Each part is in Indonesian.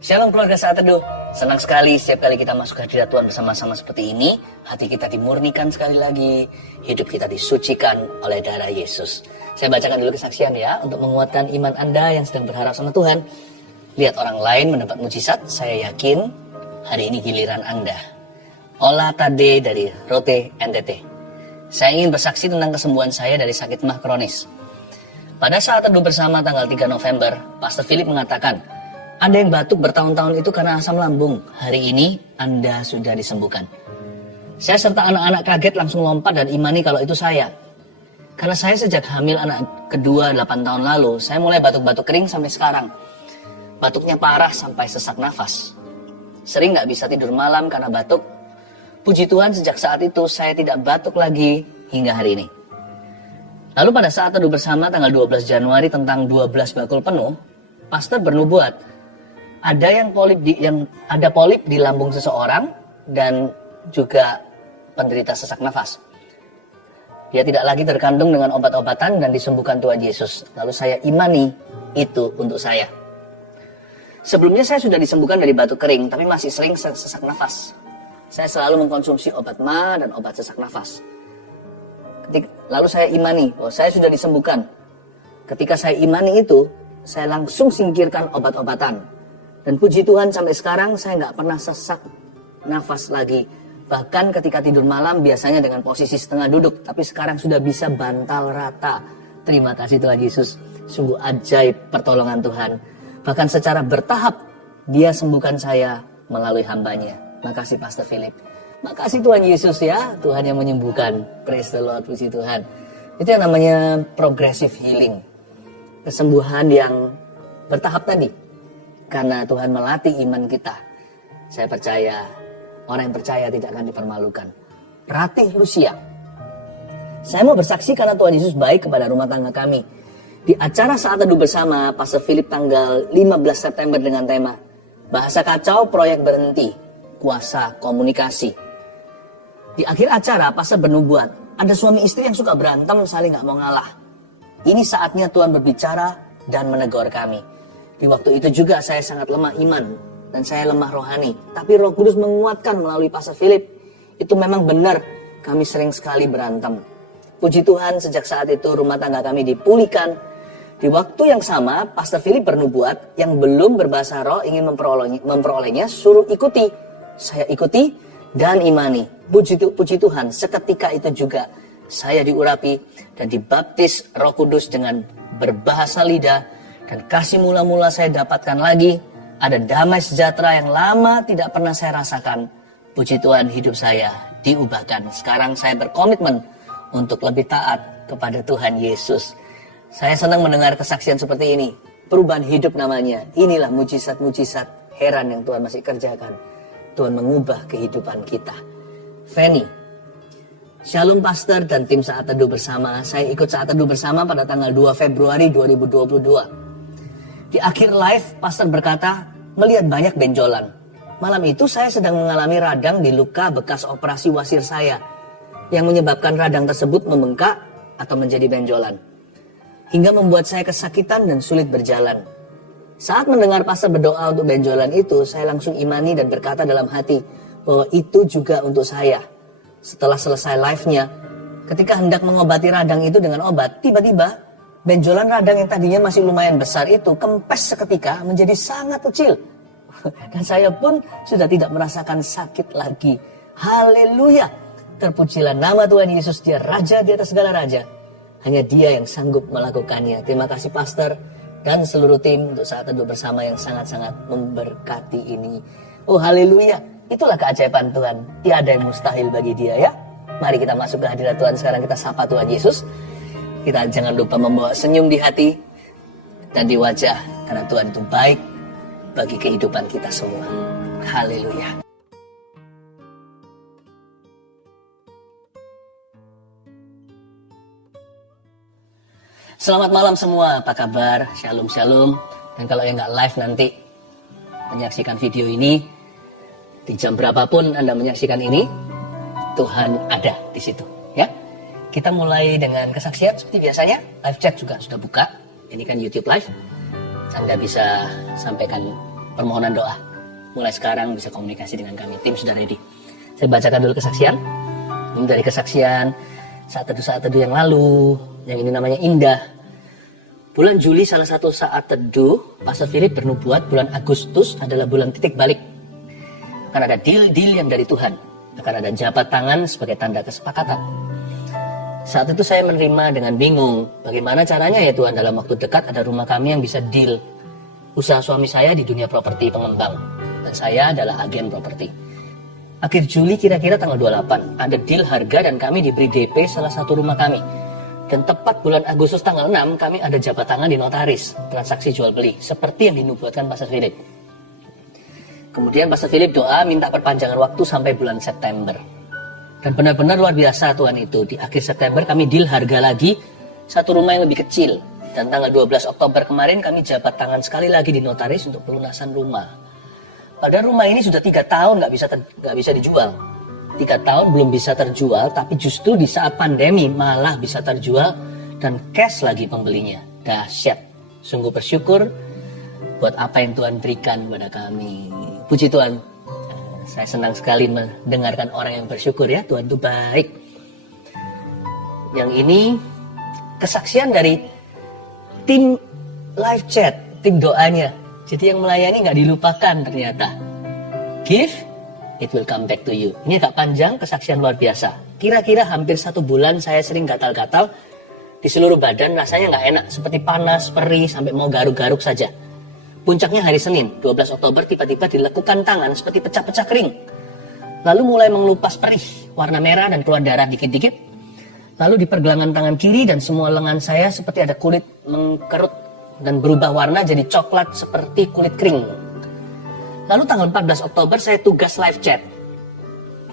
Shalom keluarga Saat Teduh. Senang sekali setiap kali kita masuk hadirat Tuhan bersama-sama seperti ini. Hati kita dimurnikan sekali lagi. Hidup kita disucikan oleh darah Yesus. Saya bacakan dulu kesaksian ya, untuk menguatkan iman Anda yang sedang berharap sama Tuhan. Lihat orang lain mendapat mujizat, saya yakin hari ini giliran Anda. Ola Tade dari Rote, NTT. Saya ingin bersaksi tentang kesembuhan saya dari sakit mah kronis. Pada saat teduh bersama tanggal 3 November, Pastor Philip mengatakan, ada yang batuk bertahun-tahun itu karena asam lambung. Hari ini Anda sudah disembuhkan. Saya serta anak-anak kaget langsung lompat dan imani kalau itu saya. Karena saya sejak hamil anak kedua 8 tahun lalu, saya mulai batuk-batuk kering sampai sekarang. Batuknya parah sampai sesak nafas. Sering gak bisa tidur malam karena batuk. Puji Tuhan sejak saat itu saya tidak batuk lagi hingga hari ini. Lalu pada saat teduh bersama tanggal 12 Januari tentang 12 bakul penuh, Pastor bernubuat. Ada polip di lambung seseorang dan juga penderita sesak nafas. Dia tidak lagi terkandung dengan obat-obatan dan disembuhkan Tuhan Yesus. Lalu saya imani itu untuk saya. Sebelumnya saya sudah disembuhkan dari batuk kering, tapi masih sering sesak nafas. Saya selalu mengkonsumsi obat MA dan obat sesak nafas. Lalu saya imani, saya sudah disembuhkan. Ketika saya imani itu, saya langsung singkirkan obat-obatan. Dan puji Tuhan sampai sekarang saya nggak pernah sesak nafas lagi. Bahkan ketika tidur malam biasanya dengan posisi setengah duduk. Tapi sekarang sudah bisa bantal rata. Terima kasih Tuhan Yesus. Sungguh ajaib pertolongan Tuhan. Bahkan secara bertahap dia sembuhkan saya melalui hambanya. Makasih Pastor Philip. Makasih Tuhan Yesus ya. Tuhan yang menyembuhkan. Praise the Lord, puji Tuhan. Itu yang namanya progressive healing. Kesembuhan yang bertahap tadi. Karena Tuhan melatih iman kita. Saya percaya, orang yang percaya tidak akan dipermalukan. Peratih Lucia. Saya mau bersaksi karena Tuhan Yesus baik kepada rumah tangga kami. Di acara Saat Teduh bersama Pastor Philip tanggal 15 September dengan tema Bahasa Kacau Proyek Berhenti, Kuasa Komunikasi. Di akhir acara Pastor bernubuat, ada suami istri yang suka berantem saling gak mau ngalah. Ini saatnya Tuhan berbicara dan menegur kami. Di waktu itu juga saya sangat lemah iman dan saya lemah rohani. Tapi Roh Kudus menguatkan melalui Pastor Philip. Itu memang benar, kami sering sekali berantem. Puji Tuhan sejak saat itu rumah tangga kami dipulihkan. Di waktu yang sama, Pastor Philip bernubuat yang belum berbahasa roh ingin memperolehnya, suruh ikuti. Saya ikuti dan imani. Puji Tuhan, seketika itu juga saya diurapi dan dibaptis Roh Kudus dengan berbahasa lidah. Dan kasih mula-mula saya dapatkan lagi. Ada damai sejahtera yang lama tidak pernah saya rasakan. Puji Tuhan hidup saya diubahkan. Sekarang saya berkomitmen untuk lebih taat kepada Tuhan Yesus. Saya senang mendengar kesaksian seperti ini. Perubahan hidup namanya. Inilah mujizat-mujizat heran yang Tuhan masih kerjakan. Tuhan mengubah kehidupan kita. Fanny. Shalom Pastor dan tim Saat Teduh bersama. Saya ikut Saat Teduh bersama pada tanggal 2 Februari 2022. Di akhir live, Pastor berkata, melihat banyak benjolan. Malam itu saya sedang mengalami radang di luka bekas operasi wasir saya, yang menyebabkan radang tersebut membengkak atau menjadi benjolan. Hingga membuat saya kesakitan dan sulit berjalan. Saat mendengar Pastor berdoa untuk benjolan itu, saya langsung imani dan berkata dalam hati, bahwa itu juga untuk saya. Setelah selesai live-nya, ketika hendak mengobati radang itu dengan obat, tiba-tiba, benjolan radang yang tadinya masih lumayan besar itu kempes seketika menjadi sangat kecil. Dan saya pun sudah tidak merasakan sakit lagi. Haleluya. Terpujilah nama Tuhan Yesus. Dia Raja di atas segala raja. Hanya Dia yang sanggup melakukannya. Terima kasih Pastor dan seluruh tim untuk Saat Teduh bersama yang sangat-sangat memberkati ini. Oh haleluya. Itulah keajaiban Tuhan. Tiada yang mustahil bagi Dia ya. Mari kita masuk ke hadirat Tuhan. Sekarang kita sapa Tuhan Yesus. Kita jangan lupa membawa senyum di hati dan di wajah. Karena Tuhan itu baik bagi kehidupan kita semua. Haleluya. Selamat malam semua, apa kabar? Shalom, shalom. Dan kalau yang nggak live nanti menyaksikan video ini, di jam berapapun Anda menyaksikan ini, Tuhan ada di situ. Ya. Kita mulai dengan kesaksian seperti biasanya. Live chat juga sudah buka. Ini kan YouTube Live. Anda bisa sampaikan permohonan doa. Mulai sekarang bisa komunikasi dengan kami. Tim sudah ready. Saya bacakan dulu kesaksian. Ini dari kesaksian saat teduh yang lalu. Yang ini namanya Indah. Bulan Juli salah satu saat teduh, Pastor Philip bernubuat bulan Agustus adalah bulan titik balik. Akan ada deal yang dari Tuhan. Akan ada jabat tangan sebagai tanda kesepakatan. Saat itu saya menerima dengan bingung. Bagaimana caranya ya Tuhan, dalam waktu dekat ada rumah kami yang bisa deal. Usaha suami saya di dunia properti pengembang. Dan saya adalah agen properti. Akhir Juli kira-kira tanggal 28. Ada deal harga dan kami diberi DP salah satu rumah kami. Dan tepat bulan Agustus tanggal 6 kami ada jabat tangan di notaris. Transaksi jual beli. Seperti yang dinubuatkan Pastor Philip. Kemudian Pastor Philip doa minta perpanjangan waktu sampai bulan September. Dan benar-benar luar biasa Tuhan itu. Di akhir September kami deal harga lagi satu rumah yang lebih kecil. Dan tanggal 12 Oktober kemarin kami jabat tangan sekali lagi di notaris untuk pelunasan rumah. Padahal rumah ini sudah 3 tahun nggak bisa dijual. 3 tahun belum bisa terjual, tapi justru di saat pandemi malah bisa terjual dan cash lagi pembelinya. Dahsyat. Sungguh bersyukur buat apa yang Tuhan berikan kepada kami. Puji Tuhan. Saya senang sekali mendengarkan orang yang bersyukur ya. Tuhan itu baik. Yang ini kesaksian dari tim live chat, tim doanya. Jadi yang melayani nggak dilupakan ternyata. Give, it will come back to you. Ini agak panjang, kesaksian luar biasa. Kira-kira hampir 1 bulan saya sering gatal-gatal di seluruh badan, rasanya nggak enak. Seperti panas, perih, sampai mau garuk-garuk saja. Puncaknya hari Senin, 12 Oktober, tiba-tiba dilekukan tangan seperti pecah-pecah kering. Lalu mulai mengelupas perih, warna merah dan keluar darah dikit-dikit. Lalu di pergelangan tangan kiri dan semua lengan saya seperti ada kulit mengkerut dan berubah warna jadi coklat seperti kulit kering. Lalu tanggal 14 Oktober saya tugas live chat.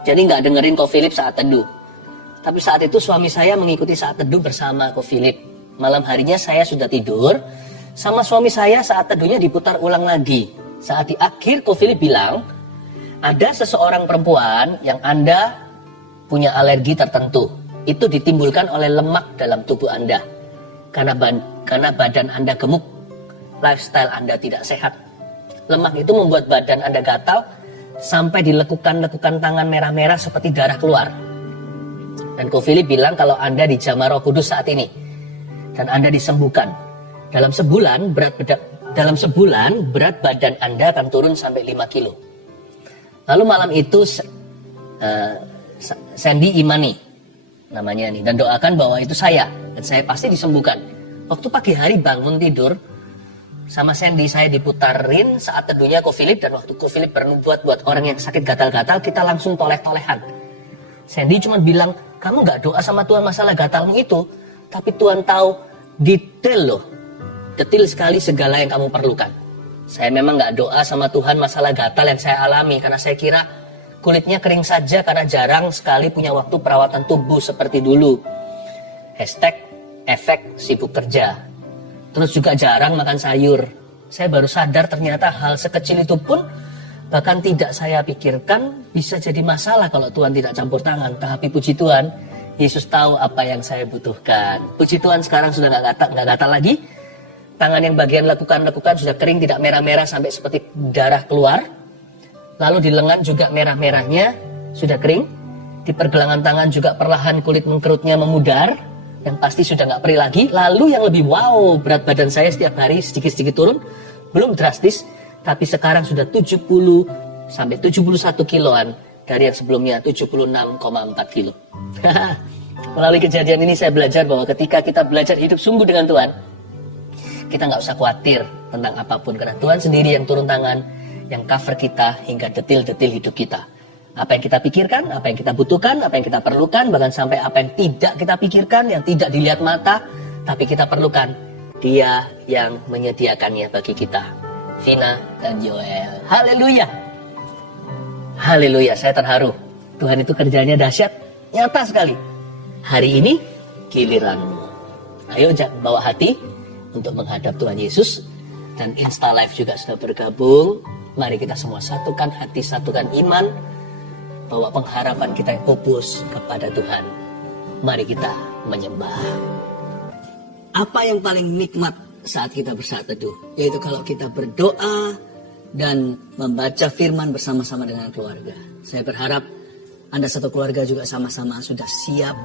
Jadi nggak dengerin Ko Philip saat teduh. Tapi saat itu suami saya mengikuti saat teduh bersama Ko Philip. Malam harinya saya sudah tidur. Sama suami saya saat teduhnya diputar ulang lagi. Saat di akhir Ko Philip bilang, ada seseorang perempuan yang Anda punya alergi tertentu. Itu ditimbulkan oleh lemak dalam tubuh Anda. Karena badan Anda gemuk, lifestyle Anda tidak sehat. Lemak itu membuat badan Anda gatal, sampai dilekukan-lekukan tangan merah-merah seperti darah keluar. Dan Ko Philip bilang kalau Anda dijamah Roh Kudus saat ini, dan Anda disembuhkan. Dalam sebulan berat badan Anda akan turun sampai 5 kilo. Lalu malam itu Sandy Imani namanya nih, dan doakan bahwa itu saya dan saya pasti disembuhkan. Waktu pagi hari bangun tidur sama Sandy, saya diputarin saat teduhnya Ko Philip, dan waktu Ko Philip bernubuat buat orang yang sakit gatal-gatal, kita langsung toleh-tolehan. Sandy cuma bilang, kamu gak doa sama Tuhan masalah gatalmu itu, tapi Tuhan tahu detail loh. Detil sekali segala yang kamu perlukan. Saya memang gak doa sama Tuhan masalah gatal yang saya alami, karena saya kira kulitnya kering saja karena jarang sekali punya waktu perawatan tubuh seperti dulu. #efek sibuk kerja. Terus juga jarang makan sayur. Saya baru sadar ternyata hal sekecil itu pun bahkan tidak saya pikirkan bisa jadi masalah kalau Tuhan tidak campur tangan. Tapi puji Tuhan, Yesus tahu apa yang saya butuhkan. Puji Tuhan sekarang sudah gak gatal lagi. Tangan yang bagian lekukan sudah kering, tidak merah-merah sampai seperti darah keluar. Lalu di lengan juga merah-merahnya sudah kering. Di pergelangan tangan juga perlahan kulit mengkerutnya memudar. Yang pasti sudah nggak perih lagi. Lalu yang lebih wow, berat badan saya setiap hari sedikit-sedikit turun. Belum drastis, tapi sekarang sudah 70 sampai 71 kiloan dari yang sebelumnya 76,4 kilo. Melalui kejadian ini saya belajar bahwa ketika kita belajar hidup sungguh dengan Tuhan, kita nggak usah khawatir tentang apapun, karena Tuhan sendiri yang turun tangan, yang cover kita hingga detil-detil hidup kita. Apa yang kita pikirkan, apa yang kita butuhkan, apa yang kita perlukan, bahkan sampai apa yang tidak kita pikirkan, yang tidak dilihat mata, tapi kita perlukan, Dia yang menyediakannya bagi kita. Vina dan Joel. Haleluya. Haleluya, saya terharu. Tuhan itu kerjanya dahsyat, nyata sekali. Hari ini giliranmu. Ayo bawa hati untuk menghadap Tuhan Yesus. Dan Insta Live juga sudah bergabung. Mari kita semua satukan hati, satukan iman, bahwa pengharapan kita yang fokus kepada Tuhan. Mari kita menyembah. Apa yang paling nikmat saat kita bersaat teduh? Yaitu kalau kita berdoa dan membaca firman bersama-sama dengan keluarga. Saya berharap Anda satu keluarga juga sama-sama sudah siap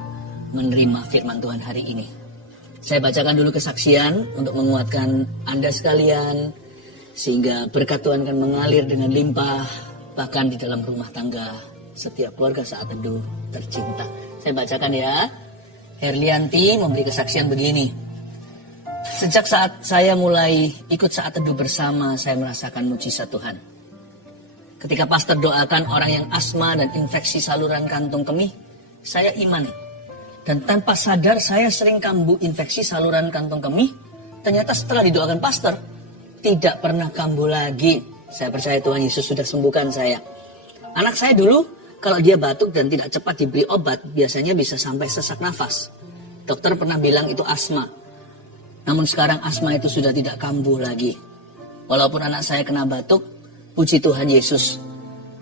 menerima firman Tuhan hari ini. Saya bacakan dulu kesaksian untuk menguatkan Anda sekalian, sehingga berkat Tuhan akan mengalir dengan limpah, bahkan di dalam rumah tangga setiap keluarga saat teduh tercinta. Saya bacakan ya. Herlianti memberi kesaksian begini. Sejak saat saya mulai ikut saat teduh bersama, saya merasakan mujizat Tuhan. Ketika pastor doakan orang yang asma dan infeksi saluran kantung kemih, saya imani. Dan tanpa sadar saya sering kambuh infeksi saluran kantung kemih. Ternyata setelah didoakan pastor, tidak pernah kambuh lagi. Saya percaya Tuhan Yesus sudah sembuhkan saya. Anak saya dulu, kalau dia batuk dan tidak cepat diberi obat, biasanya bisa sampai sesak nafas. Dokter pernah bilang itu asma. Namun sekarang asma itu sudah tidak kambuh lagi. Walaupun anak saya kena batuk, puji Tuhan Yesus,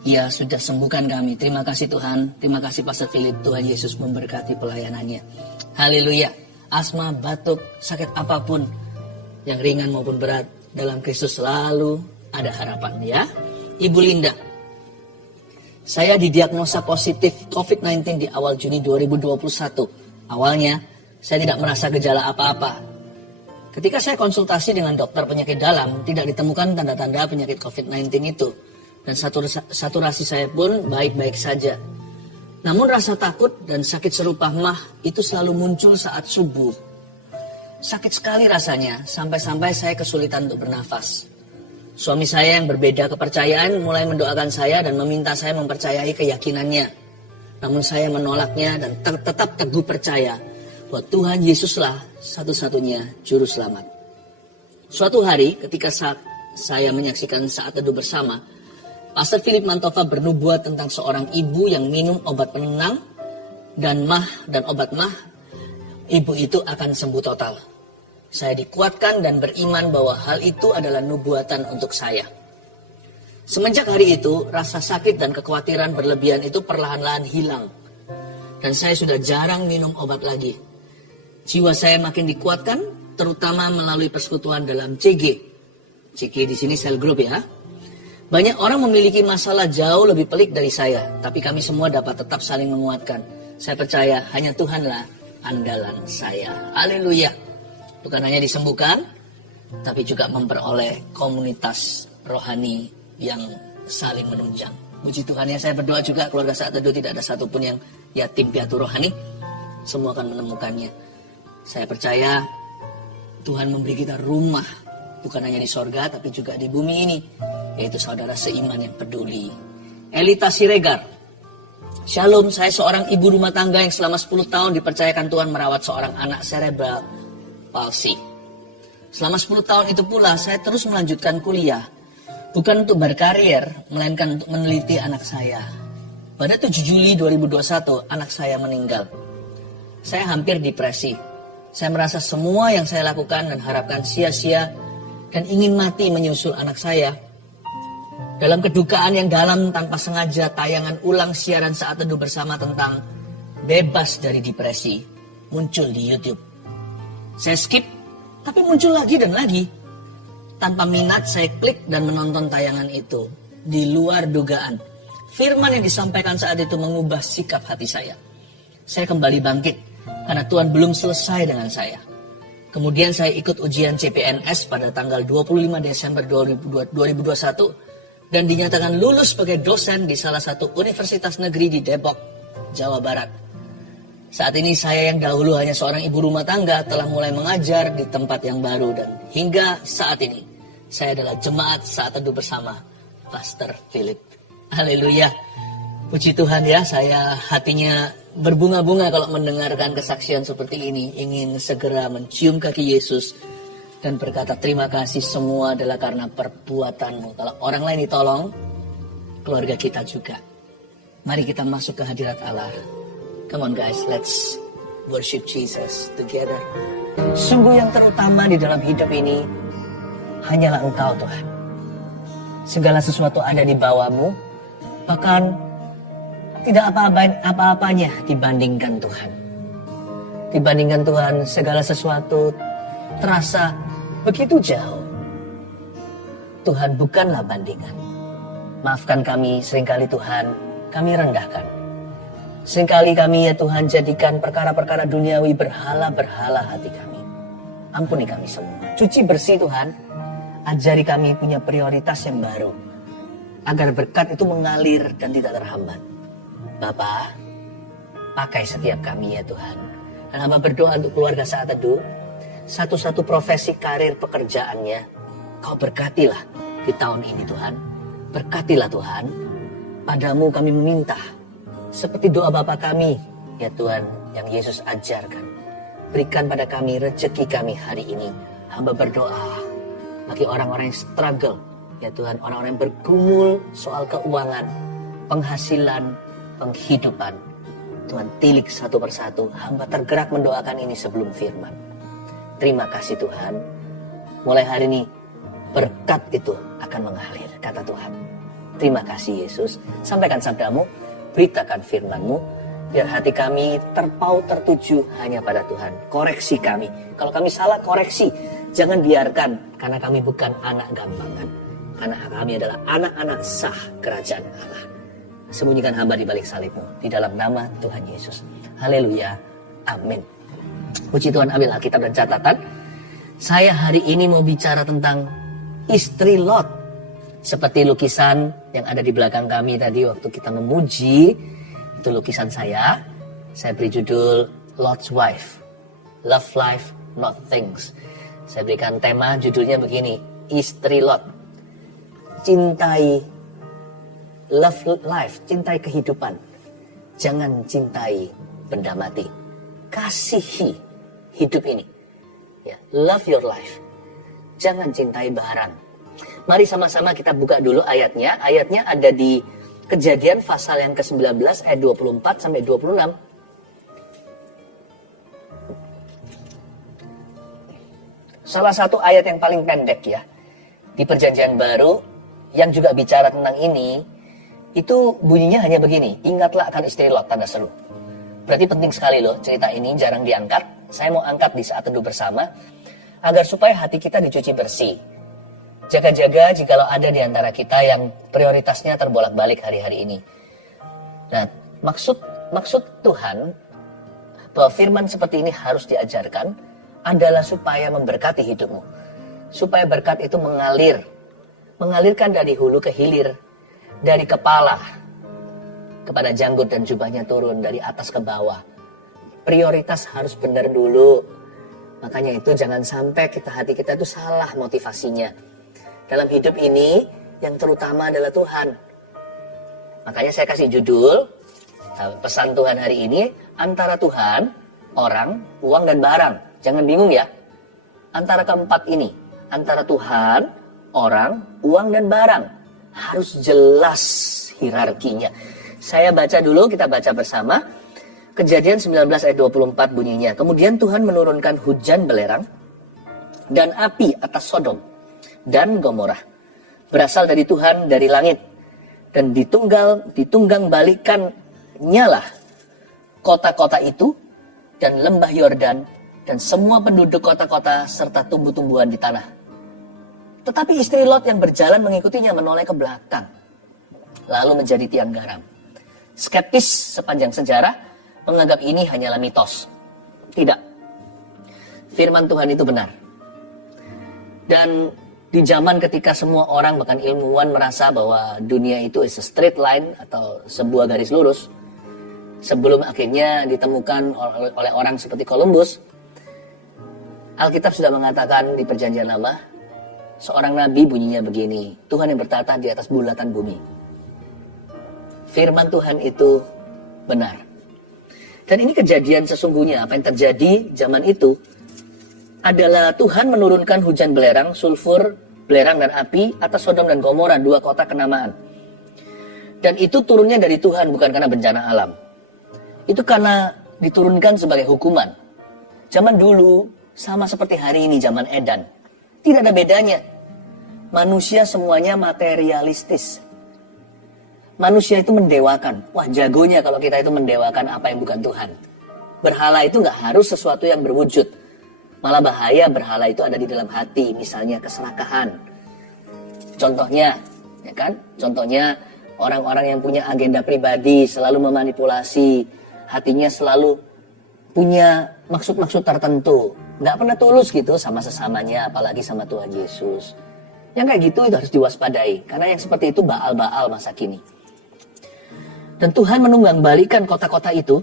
Ia sudah sembuhkan kami. Terima kasih Tuhan, terima kasih Pastor Philip. Tuhan Yesus memberkati pelayanannya. Haleluya. Asma, batuk, sakit apapun, yang ringan maupun berat, dalam Kristus selalu ada harapan ya. Ibu Linda, saya didiagnosa positif COVID-19 di awal Juni 2021. Awalnya, saya tidak merasa gejala apa-apa. Ketika saya konsultasi dengan dokter penyakit dalam, tidak ditemukan tanda-tanda penyakit COVID-19 itu. Dan saturasi saya pun baik-baik saja. Namun rasa takut dan sakit serupa mah itu selalu muncul saat subuh. Sakit sekali rasanya, sampai-sampai saya kesulitan untuk bernafas. Suami saya yang berbeda kepercayaan mulai mendoakan saya dan meminta saya mempercayai keyakinannya. Namun saya menolaknya dan tetap teguh percaya bahwa Tuhan Yesuslah satu-satunya juru selamat. Suatu hari ketika saya menyaksikan saat teduh bersama, Pastor Philip Mantova bernubuat tentang seorang ibu yang minum obat penenang dan obat mah, ibu itu akan sembuh total. Saya dikuatkan dan beriman bahwa hal itu adalah nubuatan untuk saya. Semenjak hari itu, rasa sakit dan kekhawatiran berlebihan itu perlahan-lahan hilang. Dan saya sudah jarang minum obat lagi. Jiwa saya makin dikuatkan, terutama melalui persekutuan dalam CG. CG di sini cell group ya. Banyak orang memiliki masalah jauh lebih pelik dari saya, tapi kami semua dapat tetap saling menguatkan. Saya percaya hanya Tuhanlah andalan saya. Haleluya. Bukan hanya disembuhkan, tapi juga memperoleh komunitas rohani yang saling menunjang. Puji Tuhan ya, saya berdoa juga keluarga saat teduh tidak ada satupun yang yatim piatu rohani. Semua akan menemukannya. Saya percaya Tuhan memberi kita rumah, bukan hanya di sorga, tapi juga di bumi ini, yaitu saudara seiman yang peduli. Elita Siregar, Shalom, saya seorang ibu rumah tangga yang selama 10 tahun dipercayakan Tuhan merawat seorang anak cerebral palsy. Selama 10 tahun itu pula saya terus melanjutkan kuliah, bukan untuk berkarir, melainkan untuk meneliti anak saya. Pada 7 Juli 2021, anak saya meninggal. Saya hampir depresi. Saya merasa semua yang saya lakukan dan harapkan sia-sia dan ingin mati menyusul anak saya. Dalam kedukaan yang dalam tanpa sengaja tayangan ulang siaran saat teduh bersama tentang bebas dari depresi muncul di YouTube. Saya skip, tapi muncul lagi dan lagi. Tanpa minat saya klik dan menonton tayangan itu. Di luar dugaan, firman yang disampaikan saat itu mengubah sikap hati saya. Saya kembali bangkit karena Tuhan belum selesai dengan saya. Kemudian saya ikut ujian CPNS pada tanggal 25 Desember 2021 dan dinyatakan lulus sebagai dosen di salah satu universitas negeri di Depok, Jawa Barat. Saat ini saya yang dahulu hanya seorang ibu rumah tangga telah mulai mengajar di tempat yang baru dan hingga saat ini saya adalah jemaat saat teduh bersama Pastor Philip. Haleluya. Puji Tuhan ya, saya hatinya berbunga-bunga kalau mendengarkan kesaksian seperti ini. Ingin segera mencium kaki Yesus dan berkata terima kasih, semua adalah karena perbuatanmu. Kalau orang lain ditolong, keluarga kita juga. Mari kita masuk ke hadirat Allah. Come on guys, let's worship Jesus together. Sungguh yang terutama di dalam hidup ini hanyalah Engkau Tuhan. Segala sesuatu ada di bawahmu, bahkan tidak apa-apanya dibandingkan Tuhan. Dibandingkan Tuhan, segala sesuatu terasa begitu jauh. Tuhan bukanlah bandingan. Maafkan kami, seringkali Tuhan, kami rendahkan. Seringkali kami ya Tuhan jadikan perkara-perkara duniawi berhala-berhala hati kami. Ampuni kami semua. Cuci bersih Tuhan. Ajari kami punya prioritas yang baru. Agar berkat itu mengalir dan tidak terhambat. Bapa, pakai setiap kami ya Tuhan. Dan hamba berdoa untuk keluarga Saat Teduh. Satu-satu profesi karir pekerjaannya. Kau berkatilah di tahun ini Tuhan. Berkatilah Tuhan. Padamu kami meminta. Seperti doa Bapa kami, ya Tuhan, yang Yesus ajarkan. Berikan pada kami rezeki kami hari ini. Hamba berdoa bagi orang-orang yang struggle, ya Tuhan, orang-orang yang bergumul soal keuangan, penghasilan, penghidupan. Tuhan, tilik satu persatu. Hamba tergerak mendoakan ini sebelum firman. Terima kasih Tuhan. Mulai hari ini, berkat itu akan mengalir, kata Tuhan. Terima kasih Yesus. Sampaikan sabdamu. Beritakan firman-Mu, biar hati kami terpaut tertuju hanya pada Tuhan. Koreksi kami. Kalau kami salah, koreksi. Jangan biarkan, karena kami bukan anak gampangan. Karena kami adalah anak-anak sah kerajaan Allah. Sembunyikan hamba di balik salib-Mu. Di dalam nama Tuhan Yesus. Haleluya. Amin. Puji Tuhan, ambil Alkitab dan catatan. Saya hari ini mau bicara tentang istri Lot. Seperti lukisan yang ada di belakang kami tadi waktu kita memuji. Itu lukisan saya. Saya beri judul Lot's Wife. Love Life, Not Things. Saya berikan tema judulnya begini. Istri Lot. Cintai love life. Cintai kehidupan. Jangan cintai benda mati. Kasihi hidup ini. Ya, love your life. Jangan cintai barang. Mari sama-sama kita buka dulu ayatnya. Ayatnya ada di Kejadian pasal yang ke-19 ayat 24 sampai 26. Salah satu ayat yang paling pendek ya di Perjanjian Baru yang juga bicara tentang ini, itu bunyinya hanya begini. Ingatlah akan istri Lot, tanda seru. Berarti penting sekali loh, cerita ini jarang diangkat. Saya mau angkat di Saat Teduh bersama agar supaya hati kita dicuci bersih. Jaga-jaga jikalau ada di antara kita yang prioritasnya terbolak-balik hari-hari ini. Nah, maksud Tuhan bahwa firman seperti ini harus diajarkan adalah supaya memberkati hidupmu. Supaya berkat itu mengalir. Mengalirkan dari hulu ke hilir. Dari kepala kepada janggut dan jubahnya turun dari atas ke bawah. Prioritas harus benar dulu. Makanya itu jangan sampai hati kita itu salah motivasinya. Dalam hidup ini, yang terutama adalah Tuhan. Makanya saya kasih judul, pesan Tuhan hari ini, antara Tuhan, orang, uang, dan barang. Jangan bingung ya. Antara keempat ini, antara Tuhan, orang, uang, dan barang. Harus jelas hierarkinya. Saya baca dulu, kita baca bersama. Kejadian 19 ayat 24 bunyinya. Kemudian Tuhan menurunkan hujan belerang dan api atas Sodom dan Gomorrah, berasal dari Tuhan dari langit, dan ditunggang balikannya lah kota-kota itu dan lembah Yordan dan semua penduduk kota-kota serta tumbuh-tumbuhan di tanah. Tetapi istri Lot yang berjalan mengikutinya menoleh ke belakang, lalu menjadi tiang garam. Skeptis sepanjang sejarah menganggap ini hanyalah mitos. Tidak, firman Tuhan itu benar. Dan di zaman ketika semua orang bahkan ilmuwan merasa bahwa dunia itu is a straight line atau sebuah garis lurus, sebelum akhirnya ditemukan oleh orang seperti Columbus, Alkitab sudah mengatakan di Perjanjian Lama, seorang nabi bunyinya begini, Tuhan yang bertata di atas bulatan bumi. Firman Tuhan itu benar. Dan ini kejadian sesungguhnya, apa yang terjadi zaman itu adalah Tuhan menurunkan hujan belerang, sulfur, belerang dan api atas Sodom dan Gomora, dua kota kenamaan. Dan itu turunnya dari Tuhan, bukan karena bencana alam. Itu karena diturunkan sebagai hukuman. Zaman dulu sama seperti hari ini, zaman Edan. Tidak ada bedanya. Manusia semuanya materialistis. Manusia itu mendewakan. Wah, jagonya kalau kita itu mendewakan apa yang bukan Tuhan. Berhala itu nggak harus sesuatu yang berwujud. Malah bahaya berhala itu ada di dalam hati, misalnya keserakahan. Contohnya, ya kan? Contohnya orang-orang yang punya agenda pribadi, selalu memanipulasi, hatinya selalu punya maksud-maksud tertentu, nggak pernah tulus gitu sama sesamanya, apalagi sama Tuhan Yesus. Yang kayak gitu itu harus diwaspadai, karena yang seperti itu baal-baal masa kini. Dan Tuhan menunggangbalikan kota-kota itu.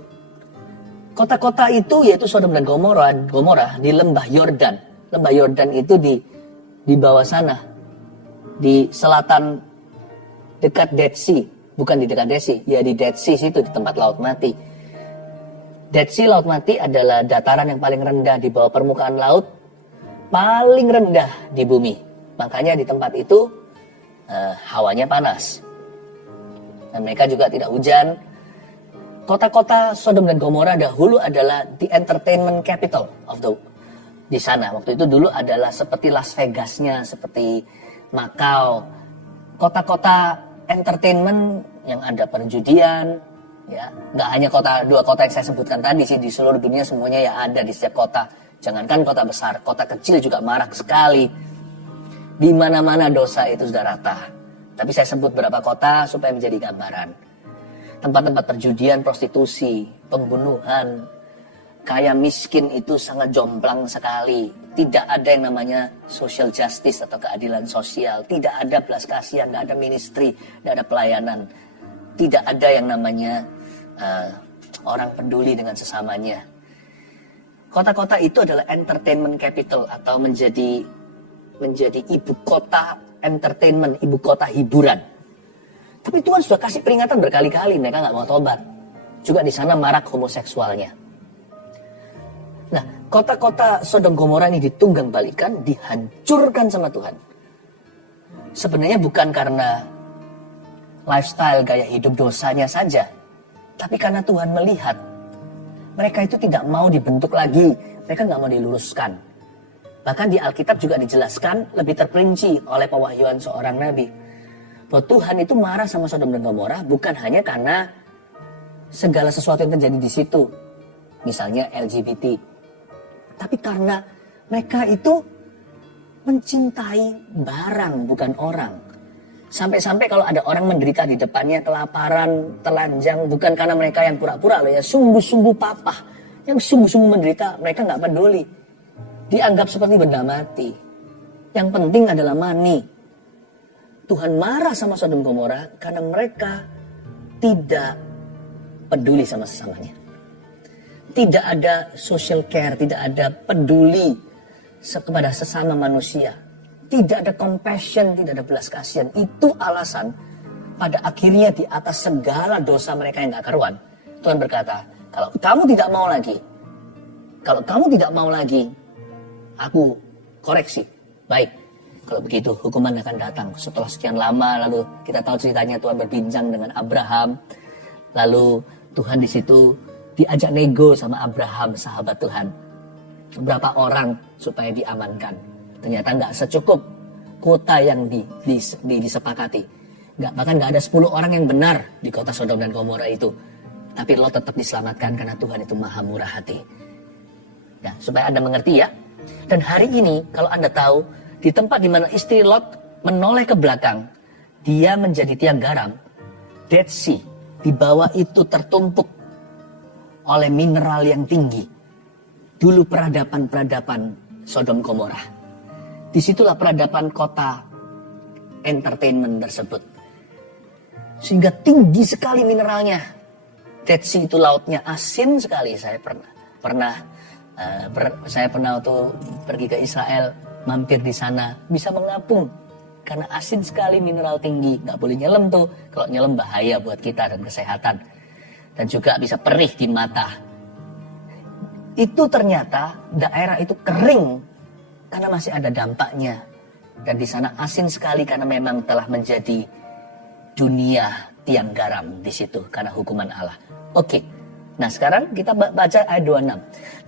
Kota-kota itu yaitu Sodom dan Gomora di lembah Yordan. Lembah Yordan itu di bawah sana, di selatan dekat Dead Sea. Bukan di dekat Dead Sea, ya di Dead Sea situ, di tempat Laut Mati. Dead Sea, Laut Mati adalah dataran yang paling rendah di bawah permukaan laut, paling rendah di bumi. Makanya di tempat itu hawanya panas. Dan mereka juga tidak hujan. Kota-kota Sodom dan Gomora dahulu adalah the entertainment capital of di sana. Waktu itu dulu adalah seperti Las Vegasnya, seperti Macau. Kota-kota entertainment yang ada perjudian, ya. Nggak hanya dua kota yang saya sebutkan tadi sih, di seluruh dunia semuanya ya ada di setiap kota. Jangankan kota besar, kota kecil juga marak sekali. Di mana-mana dosa itu sudah rata. Tapi saya sebut beberapa kota supaya menjadi gambaran. Tempat-tempat perjudian, prostitusi, pembunuhan, kaya miskin itu sangat jomplang sekali. Tidak ada yang namanya social justice atau keadilan sosial. Tidak ada belas kasihan, tidak ada ministry, tidak ada pelayanan. Tidak ada yang namanya orang peduli dengan sesamanya. Kota-kota itu adalah entertainment capital atau menjadi ibu kota entertainment, ibu kota hiburan. Tapi Tuhan sudah kasih peringatan berkali-kali, mereka nggak mau tobat. Juga di sana marak homoseksualnya. Nah, kota-kota Sodom Gomora ini ditunggangbalikan, dihancurkan sama Tuhan. Sebenarnya bukan karena lifestyle, gaya hidup dosanya saja. Tapi karena Tuhan melihat mereka itu tidak mau dibentuk lagi. Mereka nggak mau diluruskan. Bahkan di Alkitab juga dijelaskan lebih terperinci oleh pewahyuan seorang nabi. Bahwa Tuhan itu marah sama Sodom dan Gomora bukan hanya karena segala sesuatu yang terjadi di situ. Misalnya LGBT. Tapi karena mereka itu mencintai barang bukan orang. Sampai-sampai kalau ada orang menderita di depannya kelaparan, telanjang, bukan karena mereka yang pura-pura loh ya, sungguh-sungguh papa, yang sungguh-sungguh menderita, mereka nggak peduli. Dianggap seperti benda mati. Yang penting adalah money. Tuhan marah sama Sodom Gomora karena mereka tidak peduli sama sesamanya. Tidak ada social care, tidak ada peduli kepada sesama manusia. Tidak ada compassion, tidak ada belas kasihan. Itu alasan pada akhirnya di atas segala dosa mereka yang gak karuan. Tuhan berkata, kalau kamu tidak mau lagi, aku koreksi. Baik, kalau begitu hukuman akan datang. Setelah sekian lama, lalu kita tahu ceritanya Tuhan berbincang dengan Abraham. Lalu Tuhan di situ diajak nego sama Abraham, sahabat Tuhan. Berapa orang supaya diamankan. Ternyata nggak secukup kota yang disepakati. Bahkan nggak ada 10 orang yang benar di kota Sodom dan Gomora itu. Tapi Lot tetap diselamatkan karena Tuhan itu maha murah hati. Ya, supaya Anda mengerti ya. Dan hari ini kalau Anda tahu, di tempat di mana istri Lot menoleh ke belakang, dia menjadi tiang garam. Dead Sea, di bawah itu tertumpuk oleh mineral yang tinggi. Dulu peradaban Sodom Gomora. Disitulah peradaban kota entertainment tersebut. Sehingga tinggi sekali mineralnya. Dead Sea itu lautnya asin sekali. Saya pernah waktu pergi ke Israel, mampir di sana, bisa mengapung. Karena asin sekali, mineral tinggi. Nggak boleh nyelam tuh. Kalau nyelam bahaya buat kita dan kesehatan. Dan juga bisa perih di mata. Itu ternyata daerah itu kering karena masih ada dampaknya. Dan di sana asin sekali karena memang telah menjadi dunia tiang garam di situ karena hukuman Allah. Oke. Nah, sekarang kita baca ayat 26.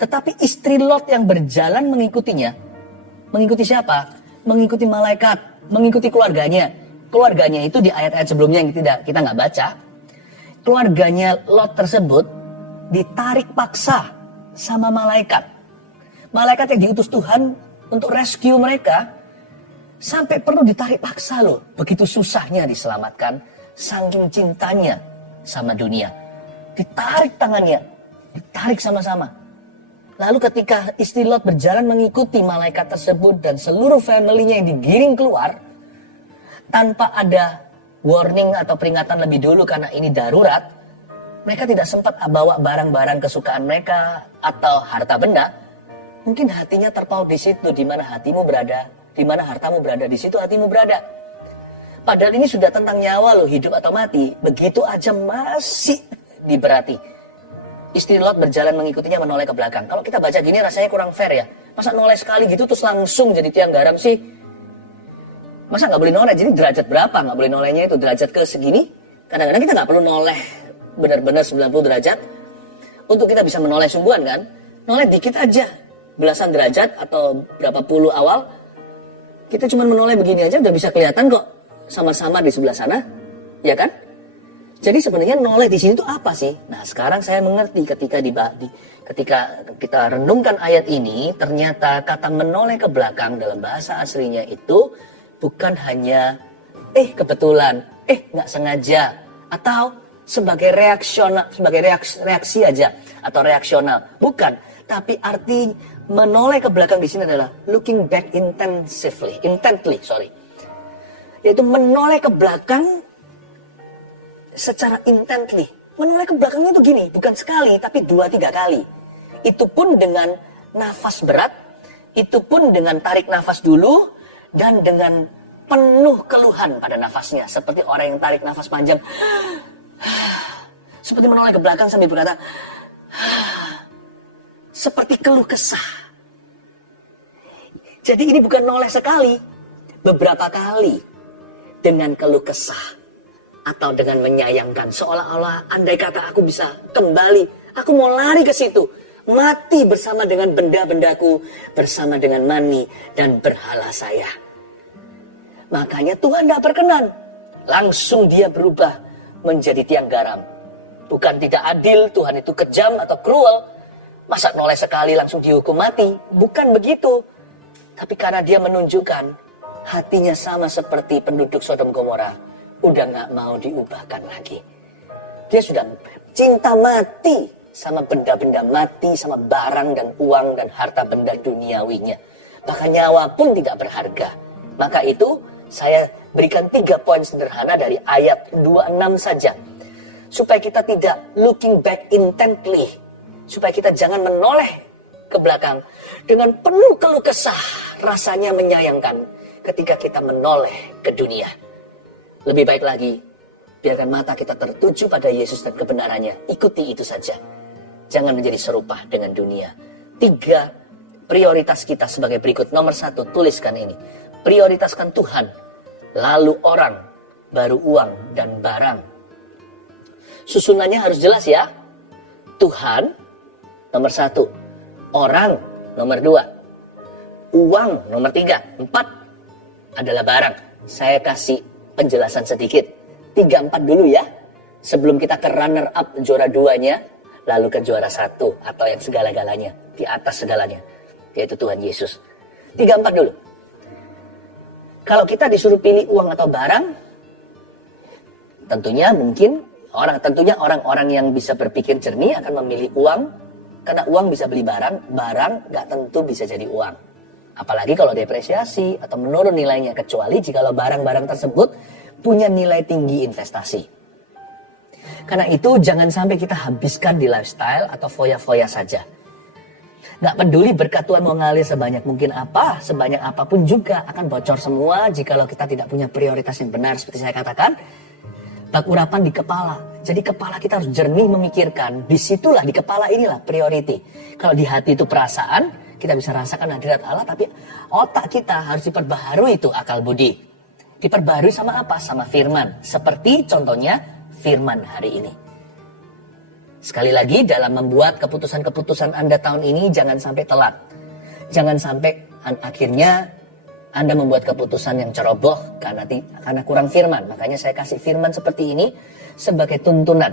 Tetapi istri Lot yang berjalan mengikutinya, mengikuti siapa? Mengikuti malaikat, mengikuti keluarganya. Keluarganya itu di ayat-ayat sebelumnya yang kita nggak baca. Keluarganya Lot tersebut ditarik paksa sama malaikat. Malaikat yang diutus Tuhan untuk rescue mereka Sampai perlu ditarik paksa loh. Begitu susahnya diselamatkan. Saking cintanya sama dunia. Ditarik tangannya. Ditarik sama-sama. Lalu ketika istri Lot berjalan mengikuti malaikat tersebut. Dan seluruh family-nya yang digiring keluar. Tanpa ada warning atau peringatan lebih dulu karena ini darurat. Mereka tidak sempat bawa barang-barang kesukaan mereka. Atau harta benda. Mungkin hatinya terpaut di situ. Di mana hatimu berada. Di mana hartamu berada, di situ hatimu berada. Padahal ini sudah tentang nyawa loh, hidup atau mati. Begitu aja masih diberati. Istri Lot berjalan mengikutinya, menoleh ke belakang. Kalau kita baca gini rasanya kurang fair ya. Masa noleh sekali gitu terus langsung jadi tiang garam sih? Masa nggak boleh noleh? Jadi derajat berapa nggak boleh nolehnya itu? Derajat ke segini? Kadang-kadang kita nggak perlu noleh benar-benar 90 derajat. Untuk kita bisa menoleh sungguhan kan? Noleh dikit aja. Belasan derajat atau berapa puluh awal. Kita cuma menoleh begini aja udah bisa kelihatan kok sama-sama di sebelah sana, ya kan? Jadi sebenarnya noleh di sini itu apa sih? Nah sekarang saya mengerti ketika kita renungkan ayat ini, ternyata kata menoleh ke belakang dalam bahasa aslinya itu bukan hanya kebetulan, nggak sengaja, atau sebagai reaksi aja atau reaksional, bukan. Tapi arti menoleh ke belakang di sini adalah looking back intently. Yaitu menoleh ke belakang secara intently. Menoleh ke belakangnya itu gini, bukan sekali, tapi 2-3 kali. Itu pun dengan nafas berat, itu pun dengan tarik nafas dulu, dan dengan penuh keluhan pada nafasnya. Seperti orang yang tarik nafas panjang. Seperti menoleh ke belakang sambil berkata, seperti keluh kesah. Jadi ini bukan noleh sekali, beberapa kali dengan keluh kesah atau dengan menyayangkan, seolah-olah andai kata aku bisa kembali, aku mau lari ke situ, mati bersama dengan benda-bendaku, bersama dengan mani dan berhala saya. Makanya Tuhan tidak berkenan, langsung dia berubah menjadi tiang garam. Bukan tidak adil, Tuhan itu kejam atau cruel. Masa noleh sekali langsung dihukum mati? Bukan begitu. Tapi karena dia menunjukkan hatinya sama seperti penduduk Sodom Gomora. Udah gak mau diubahkan lagi. Dia sudah cinta mati sama benda-benda mati, sama barang dan uang dan harta benda duniawinya. Bahkan nyawa pun tidak berharga. Maka itu saya berikan 3 poin sederhana dari ayat 26 saja. Supaya kita tidak looking back intently. Supaya kita jangan menoleh ke belakang dengan penuh keluh kesah, rasanya menyayangkan ketika kita menoleh ke dunia. Lebih baik lagi, biarkan mata kita tertuju pada Yesus dan kebenarannya. Ikuti itu saja. Jangan menjadi serupa dengan dunia. 3 prioritas kita sebagai berikut. Nomor 1, tuliskan ini. Prioritaskan Tuhan, lalu orang, baru uang dan barang. Susunannya harus jelas ya. Tuhan nomor 1, orang nomor 2, uang nomor 3, 4 adalah barang. Saya kasih penjelasan sedikit. 3, 4 dulu ya. Sebelum kita ke runner up juara 2-nya, lalu ke juara 1 atau yang segala-galanya, di atas segalanya, yaitu Tuhan Yesus. 3, 4 dulu. Kalau kita disuruh pilih uang atau barang, tentunya orang-orang yang bisa berpikir jernih akan memilih uang. Karena uang bisa beli barang, barang gak tentu bisa jadi uang. Apalagi kalau depresiasi atau menurun nilainya, kecuali jika barang-barang tersebut punya nilai tinggi investasi. Karena itu jangan sampai kita habiskan di lifestyle atau foya-foya saja. Gak peduli berkat Tuhan mau ngalir sebanyak mungkin apa, sebanyak apapun juga akan bocor semua jikalau kita tidak punya prioritas yang benar. Seperti saya katakan, bak urapan di kepala. Jadi kepala kita harus jernih memikirkan. Disitulah, di kepala inilah priority. Kalau di hati itu perasaan, kita bisa rasakan hadirat Allah. Tapi otak kita harus diperbaharui itu akal budi. Diperbaharui sama apa? Sama firman. Seperti contohnya firman hari ini. Sekali lagi, dalam membuat keputusan-keputusan Anda tahun ini, jangan sampai telat. Jangan sampai akhirnya Anda membuat keputusan yang ceroboh karena kurang firman. Makanya saya kasih firman seperti ini sebagai tuntunan.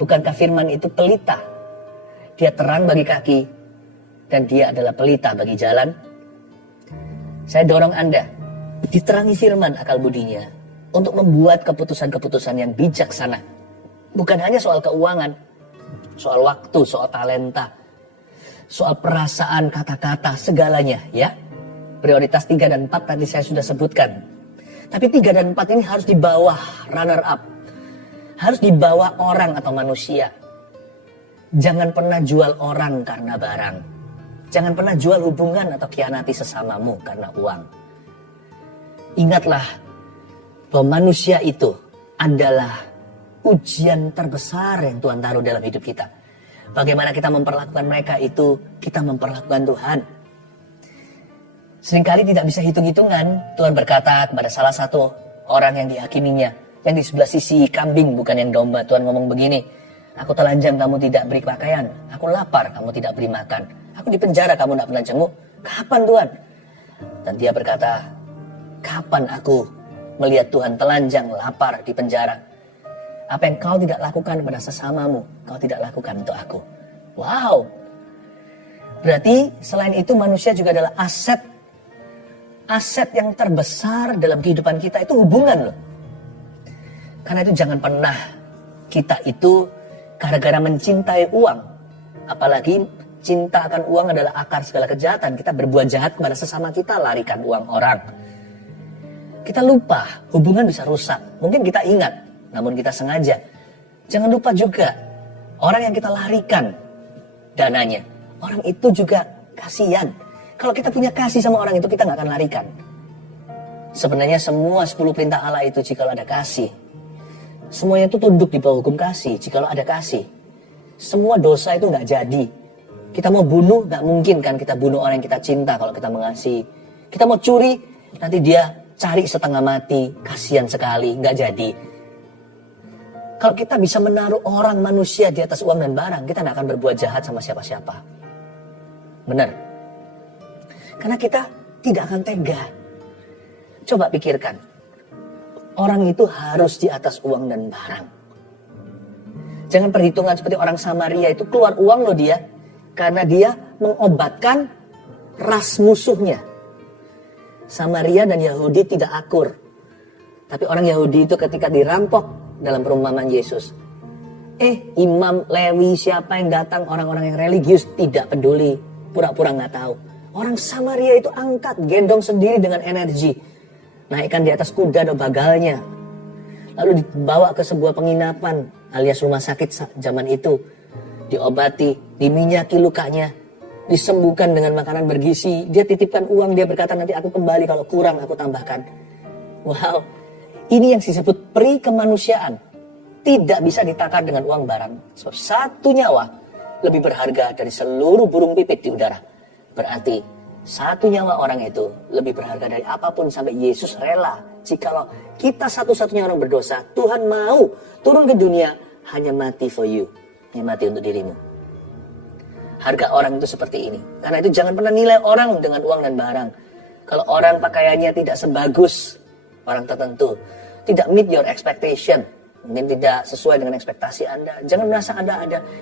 Bukankah firman itu pelita? Dia terang bagi kaki dan dia adalah pelita bagi jalan. Saya dorong Anda Diterangi firman akal budinya untuk membuat keputusan-keputusan yang bijaksana. Bukan hanya soal keuangan, soal waktu, soal talenta, soal perasaan, kata-kata, segalanya ya. Prioritas 3 dan 4 tadi saya sudah sebutkan. Tapi 3 dan 4 ini harus di bawah runner up. Harus di bawah orang atau manusia. Jangan pernah jual orang karena barang. Jangan pernah jual hubungan atau khianati sesamamu karena uang. Ingatlah bahwa manusia itu adalah ujian terbesar yang Tuhan taruh dalam hidup kita. Bagaimana kita memperlakukan mereka itu kita memperlakukan Tuhan. Seringkali tidak bisa hitung-hitungan. Tuhan berkata kepada salah satu orang yang dihakiminya, yang di sebelah sisi kambing bukan yang domba. Tuhan ngomong begini, aku telanjang kamu tidak beri pakaian, aku lapar kamu tidak beri makan, aku di penjara kamu tidak pernah jenguk. Kapan Tuhan? Dan dia berkata, kapan aku melihat Tuhan telanjang, lapar, di penjara? Apa yang kau tidak lakukan kepada sesamamu, kau tidak lakukan untuk aku. Wow. Berarti selain itu manusia juga adalah aset. Aset yang terbesar dalam kehidupan kita itu hubungan loh. Karena itu jangan pernah kita itu gara-gara mencintai uang. Apalagi cinta akan uang adalah akar segala kejahatan. Kita berbuat jahat kepada sesama kita, larikan uang orang. Kita lupa, hubungan bisa rusak. Mungkin kita ingat, namun kita sengaja. Jangan lupa juga, orang yang kita larikan dananya, orang itu juga kasihan. Kalau kita punya kasih sama orang itu, kita gak akan larikan. Sebenarnya semua 10 perintah Allah itu jikalau ada kasih. Semuanya itu tunduk di bawah hukum kasih, jikalau ada kasih. Semua dosa itu gak jadi. Kita mau bunuh, gak mungkin kan kita bunuh orang yang kita cinta kalau kita mengasihi. Kita mau curi, nanti dia cari setengah mati, kasihan sekali, gak jadi. Kalau kita bisa menaruh orang manusia di atas uang dan barang, kita gak akan berbuat jahat sama siapa-siapa. Benar. Karena kita tidak akan tega. Coba pikirkan. Orang itu harus di atas uang dan barang. Jangan perhitungan seperti orang Samaria itu keluar uang loh dia. Karena dia mengobatkan ras musuhnya. Samaria dan Yahudi tidak akur. Tapi orang Yahudi itu ketika dirampok dalam perumpamaan Yesus. Imam, Lewi, siapa yang datang, orang-orang yang religius tidak peduli. Pura-pura gak tahu. Orang Samaria itu angkat, gendong sendiri dengan energi. Naikkan di atas kuda atau bagalnya. Lalu dibawa ke sebuah penginapan alias rumah sakit zaman itu. Diobati, diminyaki lukanya. Disembuhkan dengan makanan bergizi. Dia titipkan uang, dia berkata nanti aku kembali kalau kurang aku tambahkan. Wow, ini yang disebut peri kemanusiaan. Tidak bisa ditakar dengan uang barang. Sebab satu nyawa lebih berharga dari seluruh burung pipit di udara. Berarti satu nyawa orang itu lebih berharga dari apapun sampai Yesus rela. Jikalau kita satu-satunya orang berdosa, Tuhan mau turun ke dunia hanya mati for you. Hanya mati untuk dirimu. Harga orang itu seperti ini. Karena itu jangan pernah nilai orang dengan uang dan barang. Kalau orang pakaiannya tidak sebagus orang tertentu, tidak meet your expectation, mungkin tidak sesuai dengan ekspektasi Anda, jangan merasa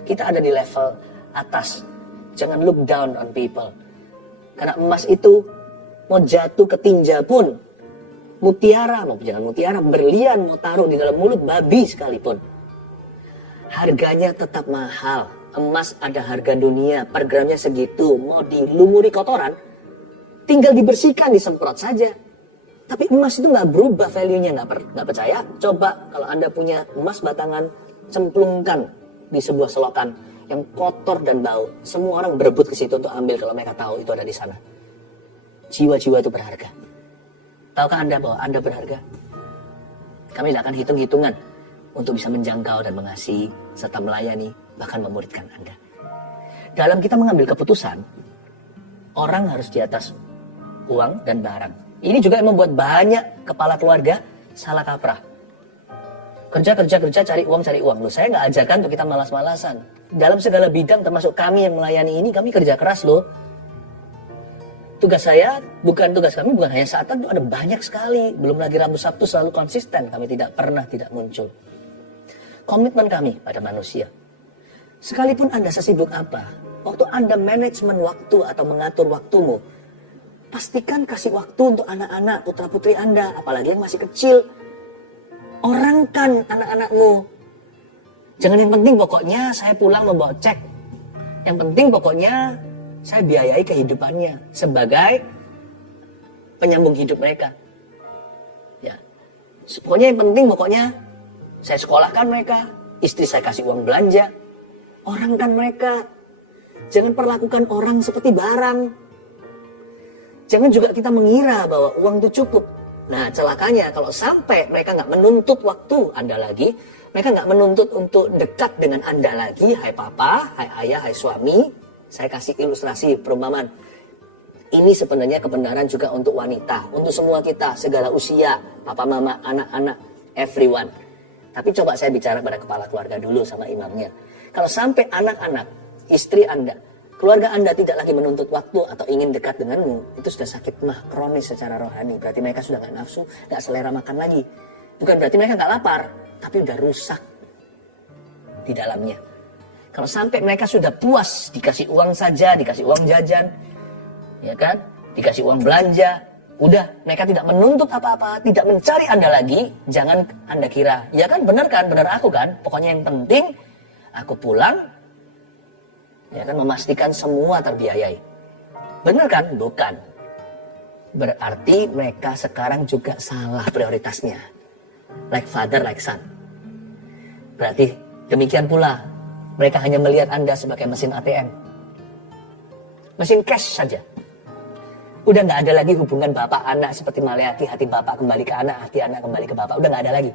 kita ada di level atas. Jangan look down on people. Karena emas itu mau jatuh ke tinja pun, mutiara, mau jangan mutiara, berlian mau taruh di dalam mulut babi sekalipun, harganya tetap mahal. Emas ada harga dunia, per gramnya segitu. Mau dilumuri kotoran, tinggal dibersihkan, disemprot saja. Tapi emas itu nggak berubah value-nya, nggak percaya? Coba kalau Anda punya emas batangan, cemplungkan di sebuah selokan yang kotor dan bau. Semua orang berebut ke situ untuk ambil kalau mereka tahu itu ada di sana. Jiwa-jiwa itu berharga. Tahukah Anda bahwa Anda berharga? Kami tidak akan hitung-hitungan untuk bisa menjangkau dan mengasihi serta melayani, bahkan memuridkan Anda. Dalam kita mengambil keputusan, orang harus di atas uang dan barang. Ini juga yang membuat banyak kepala keluarga salah kaprah. Kerja, cari uang. Loh, saya nggak ajarkan untuk kita malas-malasan. Dalam segala bidang, termasuk kami yang melayani ini, kami kerja keras loh. Tugas saya, tugas kami bukan hanya saat itu, ada banyak sekali. Belum lagi Rabu Sabtu selalu konsisten, kami tidak pernah tidak muncul. Komitmen kami pada manusia. Sekalipun Anda sesibuk apa, waktu Anda manajemen waktu atau mengatur waktumu, Pastikan kasih waktu untuk anak-anak, putra-putri Anda, apalagi yang masih kecil. Orangkan anak-anakmu. Jangan yang penting pokoknya saya pulang membawa cek. Yang penting pokoknya saya biayai kehidupannya sebagai penyambung hidup mereka. Ya. Pokoknya yang penting pokoknya saya sekolahkan mereka, istri saya kasih uang belanja. Orangkan mereka. Jangan perlakukan orang seperti barang. Jangan juga kita mengira bahwa uang itu cukup. Nah, celakanya kalau sampai mereka nggak menuntut waktu Anda lagi, mereka nggak menuntut untuk dekat dengan Anda lagi, hai papa, hai ayah, hai suami, saya kasih ilustrasi perumpamaan. Ini sebenarnya kebenaran juga untuk wanita, untuk semua kita, segala usia, papa, mama, anak-anak, everyone. Tapi coba saya bicara pada kepala keluarga dulu sama imamnya. Kalau sampai anak-anak, istri Anda, keluarga Anda tidak lagi menuntut waktu atau ingin dekat denganmu, itu sudah sakit mah kronis secara rohani. Berarti mereka sudah gak nafsu, gak selera makan lagi. Bukan berarti mereka gak lapar, tapi udah rusak di dalamnya. Kalau sampai mereka sudah puas, dikasih uang saja, dikasih uang jajan, ya kan, dikasih uang belanja, udah, mereka tidak menuntut apa-apa, tidak mencari Anda lagi, jangan Anda kira, ya kan, benar aku kan, pokoknya yang penting aku pulang, ya kan, memastikan semua terbiayai. Benar kan? Bukan. Berarti mereka sekarang juga salah prioritasnya. Like father, like son. Berarti demikian pula, mereka hanya melihat Anda sebagai mesin ATM. Mesin cash saja. Udah gak ada lagi hubungan bapak anak seperti Maleakhi, hati bapak kembali ke anak, hati anak kembali ke bapak. Udah gak ada lagi.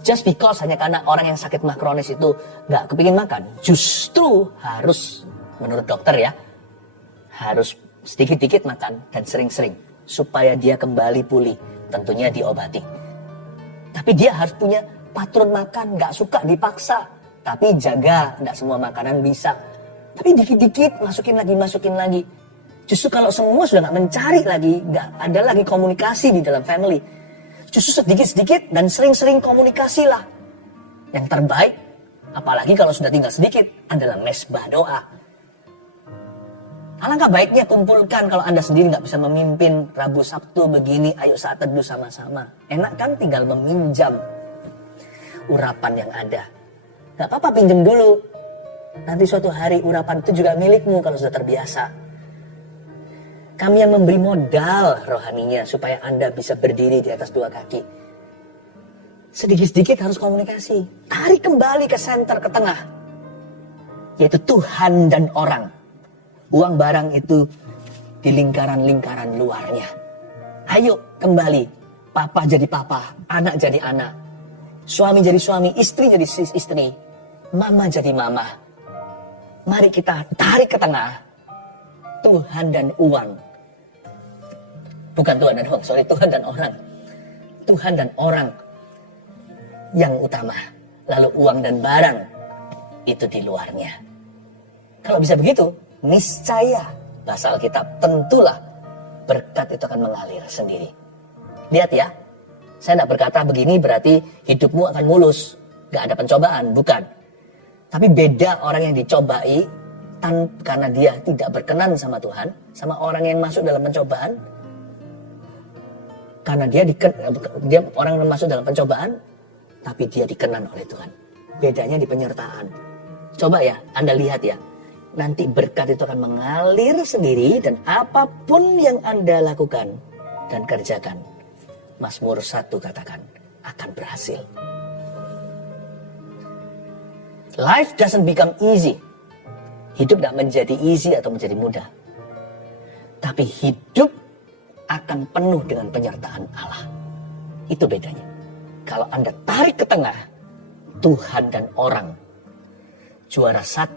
Just because hanya karena orang yang sakit mah kronis itu gak kepingin makan, justru harus, menurut dokter ya, harus sedikit-dikit makan dan sering-sering supaya dia kembali pulih, tentunya diobati. Tapi dia harus punya patron makan, gak suka dipaksa, tapi jaga, gak semua makanan bisa. Tapi dikit-dikit masukin lagi. Justru kalau semua sudah gak mencari lagi, gak ada lagi komunikasi di dalam family, justru sedikit-sedikit dan sering-sering komunikasilah. Yang terbaik, apalagi kalau sudah tinggal sedikit, adalah mesbah doa. Alangkah baiknya kumpulkan kalau Anda sendiri nggak bisa memimpin Rabu Sabtu begini, ayo saat teduh sama-sama. Enak kan tinggal meminjam urapan yang ada. Gak apa-apa pinjam dulu. Nanti suatu hari urapan itu juga milikmu kalau sudah terbiasa. Kami yang memberi modal rohaninya supaya Anda bisa berdiri di atas dua kaki. Sedikit-sedikit harus komunikasi. Tarik kembali ke senter, ke tengah. Yaitu Tuhan dan orang. Uang barang itu di lingkaran-lingkaran luarnya. Ayo kembali. Papa jadi papa, anak jadi anak. Suami jadi suami, istri jadi istri. Mama jadi mama. Mari kita tarik ke tengah. Tuhan dan uang. Bukan Tuhan dan uang, Tuhan dan orang. Tuhan dan orang yang utama. Lalu uang dan barang itu di luarnya. Kalau bisa begitu, niscaya bahasa Alkitab tentulah berkat itu akan mengalir sendiri. Lihat ya, saya tidak berkata begini berarti hidupmu akan mulus. Gak ada pencobaan, bukan. Tapi beda orang yang dicobai karena dia tidak berkenan sama Tuhan, sama orang yang masuk dalam pencobaan karena dia orang yang masuk dalam pencobaan tapi dia dikenan oleh Tuhan. Bedanya di penyertaan. Coba ya, Anda lihat ya. Nanti berkat itu akan mengalir sendiri dan apapun yang Anda lakukan dan kerjakan, Mazmur 1 katakan, akan berhasil. Life doesn't become easy. Hidup tidak menjadi easy atau menjadi mudah. Tapi hidup akan penuh dengan penyertaan Allah. Itu bedanya. Kalau Anda tarik ke tengah, Tuhan dan orang, juara 1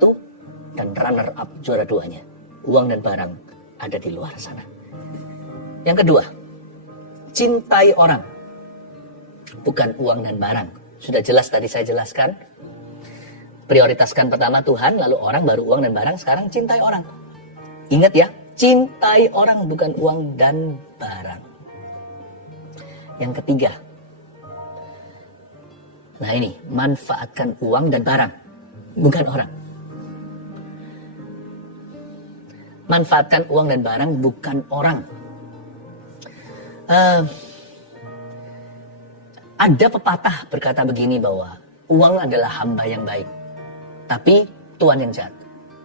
dan runner up juara 2-nya. Uang dan barang ada di luar sana. Yang kedua, cintai orang. Bukan uang dan barang. Sudah jelas tadi saya jelaskan. Prioritaskan pertama Tuhan, lalu orang, baru uang dan barang. Sekarang cintai orang. Ingat ya, cintai orang bukan uang dan barang. Yang ketiga, nah ini, manfaatkan uang dan barang, bukan orang. Manfaatkan uang dan barang, bukan orang. Ada pepatah berkata begini bahwa uang adalah hamba yang baik, tapi Tuhan yang jahat.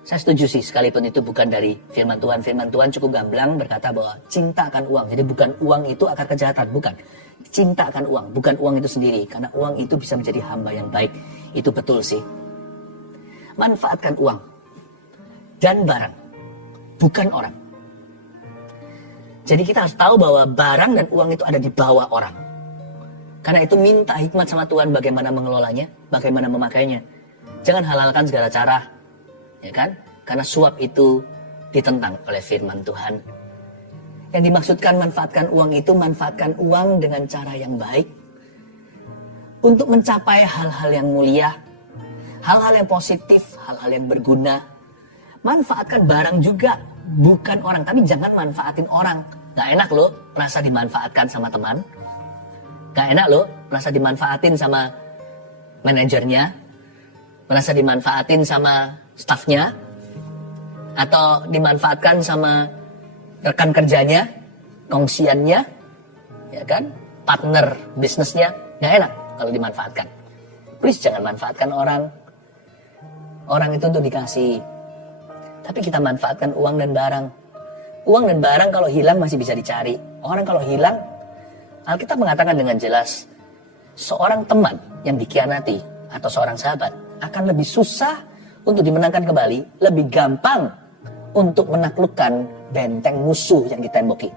Saya setuju sih, sekalipun itu bukan dari firman Tuhan. Firman Tuhan cukup gamblang berkata bahwa cinta akan uang. Jadi bukan uang itu akar kejahatan, bukan. Cinta akan uang, bukan uang itu sendiri. Karena uang itu bisa menjadi hamba yang baik. Itu betul sih. Manfaatkan uang dan barang, bukan orang. Jadi kita harus tahu bahwa barang dan uang itu ada di bawah orang. Karena itu minta hikmat sama Tuhan bagaimana mengelolanya, bagaimana memakainya. Jangan halalkan segala cara, ya kan? Karena suap itu ditentang oleh firman Tuhan. Yang dimaksudkan manfaatkan uang itu, manfaatkan uang dengan cara yang baik untuk mencapai hal-hal yang mulia, hal-hal yang positif, hal-hal yang berguna. Manfaatkan barang juga, bukan orang. Tapi jangan manfaatin orang. Gak enak loh merasa dimanfaatkan sama teman. Gak enak loh merasa dimanfaatin sama manajernya, merasa dimanfaatin sama stafnya, atau dimanfaatkan sama rekan kerjanya, kongsiannya, ya kan, partner bisnisnya. Gak enak kalau dimanfaatkan. Please jangan manfaatkan orang. Orang itu untuk dikasih. Tapi kita manfaatkan uang dan barang. Uang dan barang kalau hilang masih bisa dicari. Orang kalau hilang, Alkitab mengatakan dengan jelas, seorang teman yang dikhianati atau seorang sahabat akan lebih susah untuk dimenangkan kembali, lebih gampang untuk menaklukkan benteng musuh yang ditemboki.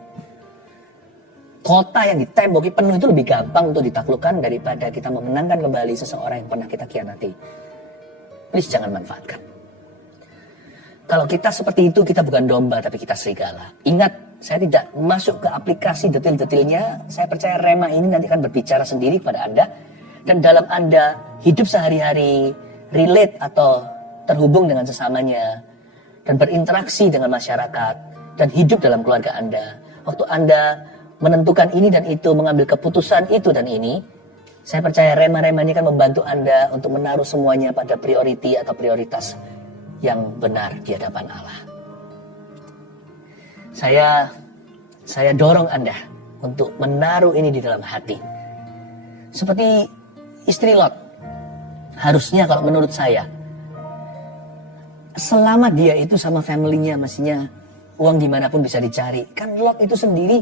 Kota yang ditemboki penuh itu lebih gampang untuk ditaklukkan daripada kita memenangkan kembali seseorang yang pernah kita khianati. Please jangan manfaatkan. Kalau kita seperti itu, kita bukan domba, tapi kita serigala. Ingat, saya tidak masuk ke aplikasi detail-detailnya. Saya percaya Rema ini nanti akan berbicara sendiri kepada Anda. Dan dalam Anda hidup sehari-hari, relate atau terhubung dengan sesamanya, dan berinteraksi dengan masyarakat, dan hidup dalam keluarga Anda. Waktu Anda menentukan ini dan itu, mengambil keputusan itu dan ini, saya percaya Rema-Rema ini akan membantu Anda untuk menaruh semuanya pada priority atau prioritas yang benar di hadapan Allah. Saya dorong Anda untuk menaruh ini di dalam hati. Seperti istri Lot. Harusnya kalau menurut saya, selama dia itu sama family-nya, mestinya uang dimanapun bisa dicari. Kan Lot itu sendiri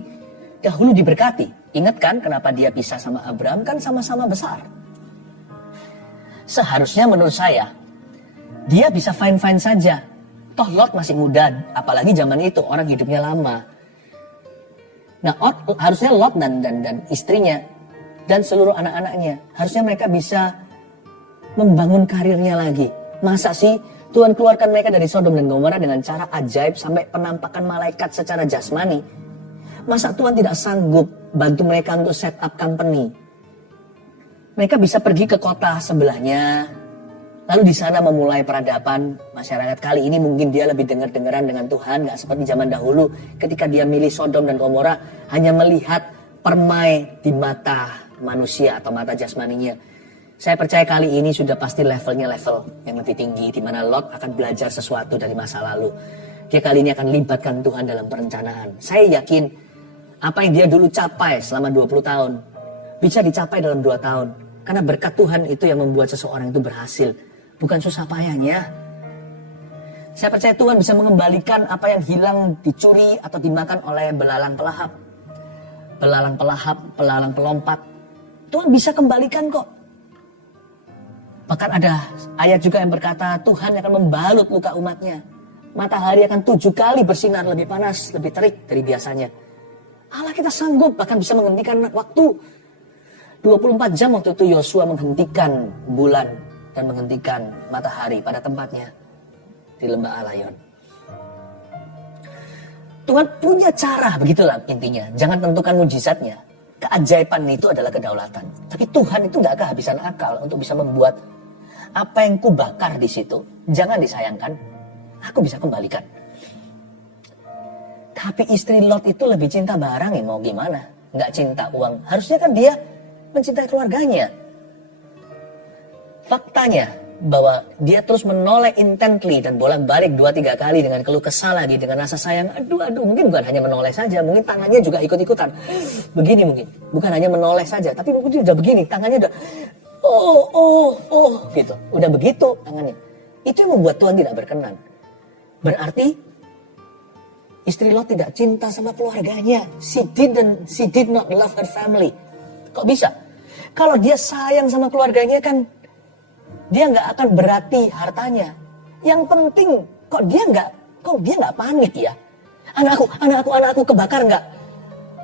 dahulu diberkati. Ingat kan kenapa dia pisah sama Abraham? Kan sama-sama besar. Seharusnya menurut saya, dia bisa fine-fine saja. Toh Lot masih muda, apalagi zaman itu orang hidupnya lama. Nah, harusnya Lot dan istrinya dan seluruh anak-anaknya, harusnya mereka bisa membangun karirnya lagi. Masa sih Tuhan keluarkan mereka dari Sodom dan Gomora dengan cara ajaib sampai penampakan malaikat secara jasmani? Masa Tuhan tidak sanggup bantu mereka untuk set up company? Mereka bisa pergi ke kota sebelahnya, lalu di sana memulai peradaban masyarakat. Kali ini mungkin dia lebih dengar-dengaran dengan Tuhan, gak seperti zaman dahulu ketika dia milih Sodom dan Gomora hanya melihat permai di mata manusia atau mata jasmaninya. Saya percaya kali ini sudah pasti levelnya level yang lebih tinggi, di mana Lot akan belajar sesuatu dari masa lalu. Dia kali ini akan libatkan Tuhan dalam perencanaan. Saya yakin apa yang dia dulu capai selama 20 tahun bisa dicapai dalam 2 tahun. Karena berkat Tuhan itu yang membuat seseorang itu berhasil, bukan susah payahnya. Saya percaya Tuhan bisa mengembalikan apa yang hilang, dicuri atau dimakan oleh belalang pelahap. Belalang pelahap, belalang pelompat. Tuhan bisa kembalikan kok. Bahkan ada ayat juga yang berkata Tuhan akan membalut luka umatnya. Matahari akan 7 kali bersinar lebih panas, lebih terik dari biasanya. Allah kita sanggup bahkan bisa menghentikan waktu. 24 jam waktu itu Yosua menghentikan bulan dan menghentikan matahari pada tempatnya di lembah Alayon. Tuhan punya cara, begitulah intinya. Jangan tentukan mujizatnya. Keajaiban itu adalah kedaulatan. Tapi Tuhan itu gak kehabisan akal untuk bisa membuat apa yang kubakar di situ, jangan disayangkan, aku bisa kembalikan. Tapi istri Lot itu lebih cinta barang ya, mau gimana? Gak cinta uang. Harusnya kan dia mencintai keluarganya. Faktanya, bahwa dia terus menoleh intently dan bolak-balik 2-3 kali dengan keluh kesah lagi, dengan rasa sayang, aduh, mungkin bukan hanya menoleh saja, mungkin tangannya juga ikut-ikutan, begini mungkin, bukan hanya menoleh saja, tapi mungkin udah begini, tangannya udah, gitu, udah begitu tangannya. Itu yang membuat Tuhan tidak berkenan. Berarti istri Lot tidak cinta sama keluarganya. She did not love her family. Kok bisa? Kalau dia sayang sama keluarganya kan dia nggak akan berarti hartanya. Yang penting kok dia nggak panik ya? Anakku kebakar nggak?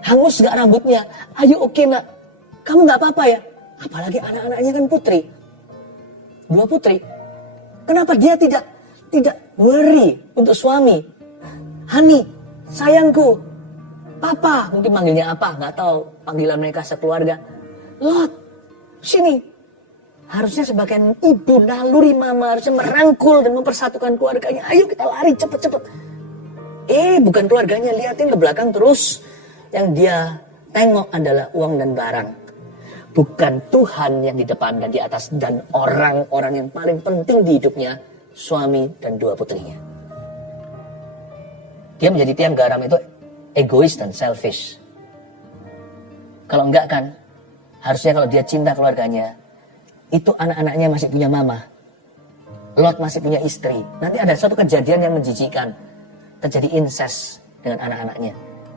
Hangus nggak rambutnya? Ayo oke nak, kamu nggak apa-apa ya? Apalagi anak-anaknya kan putri, 2 putri. Kenapa dia tidak worry untuk suami? Honey, sayangku, papa, mungkin manggilnya apa? Nggak tahu panggilan mereka sekeluarga. Lot, sini. Harusnya sebagai ibu naluri mama harusnya merangkul dan mempersatukan keluarganya. Ayo kita lari cepet-cepet. Bukan keluarganya, liatin ke belakang terus. Yang dia tengok adalah uang dan barang. Bukan Tuhan yang di depan dan di atas. Dan orang-orang yang paling penting di hidupnya, suami dan 2 putrinya. Dia menjadi tiang garam itu egois dan selfish. Kalau enggak kan, harusnya kalau dia cinta keluarganya, itu anak-anaknya masih punya mama. Lot masih punya istri. Nanti ada suatu kejadian yang menjijikan. Terjadi incest dengan anak-anaknya.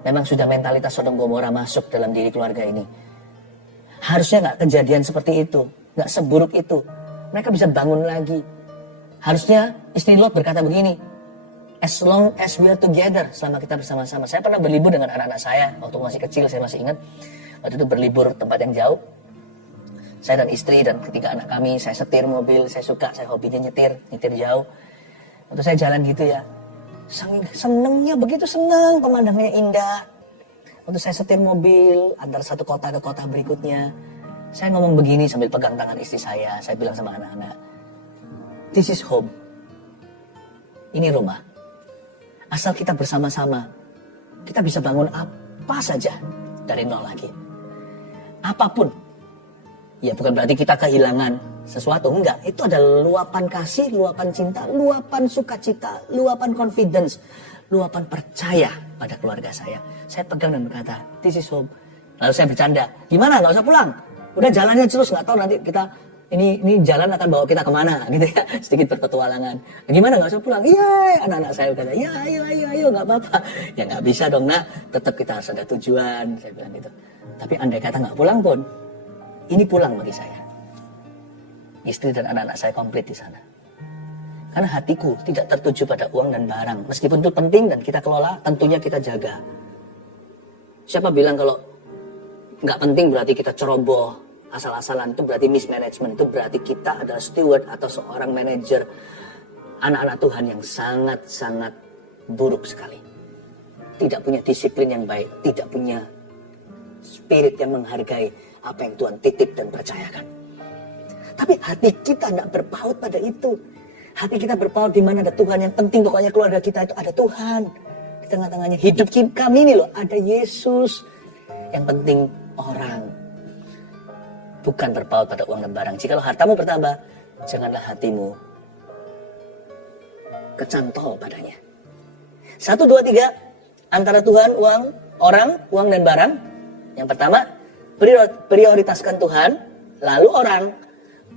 Memang sudah mentalitas Sodom Gomora masuk dalam diri keluarga ini. Harusnya gak kejadian seperti itu. Gak seburuk itu. Mereka bisa bangun lagi. Harusnya istri Lot berkata begini. As long as we are together. Selama kita bersama-sama. Saya pernah berlibur dengan anak-anak saya. Waktu masih kecil saya masih ingat. Waktu itu berlibur tempat yang jauh. Saya dan istri dan ketiga anak kami, saya setir mobil, saya hobinya nyetir jauh. Waktu saya jalan gitu ya, senengnya begitu seneng, pemandangannya indah. Waktu saya setir mobil antar satu kota ke kota berikutnya, saya ngomong begini sambil pegang tangan istri saya bilang sama anak-anak, this is home, ini rumah. Asal kita bersama-sama, kita bisa bangun apa saja dari nol lagi. Apapun. Ya bukan berarti kita kehilangan sesuatu, enggak. Itu adalah luapan kasih, luapan cinta, luapan sukacita, luapan confidence, luapan percaya pada keluarga saya. Saya pegang dan berkata, this is home. Lalu saya bercanda, gimana nggak usah pulang? Udah jalannya terus, nggak tahu nanti kita, ini jalan akan bawa kita kemana gitu ya. Sedikit berpetualangan. Gimana nggak usah pulang? Iya, anak-anak saya berkata, ya ayo nggak apa-apa. Ya nggak bisa dong nak, tetap kita harus ada tujuan. Saya bilang gitu. Tapi andai kata nggak pulang pun, ini pulang bagi saya. Istri dan anak-anak saya komplit di sana. Karena hatiku tidak tertuju pada uang dan barang. Meskipun itu penting dan kita kelola, tentunya kita jaga. Siapa bilang kalau nggak penting berarti kita ceroboh, asal-asalan, itu berarti mismanagement. Itu berarti kita adalah steward atau seorang manajer anak-anak Tuhan yang sangat-sangat buruk sekali. Tidak punya disiplin yang baik, tidak punya spirit yang menghargai apa yang Tuhan titip dan percayakan. Tapi hati kita tidak berpaut pada itu. Hati kita berpaut di mana ada Tuhan. Yang penting pokoknya keluarga kita itu ada Tuhan. Di tengah-tengahnya hidup kami ini loh, ada Yesus. Yang penting orang. Bukan berpaut pada uang dan barang. Jikalau hartamu bertambah, janganlah hatimu kecantol padanya. 1, 2, 3. Antara Tuhan, uang, orang, uang dan barang. Yang pertama, prioritaskan Tuhan, lalu orang,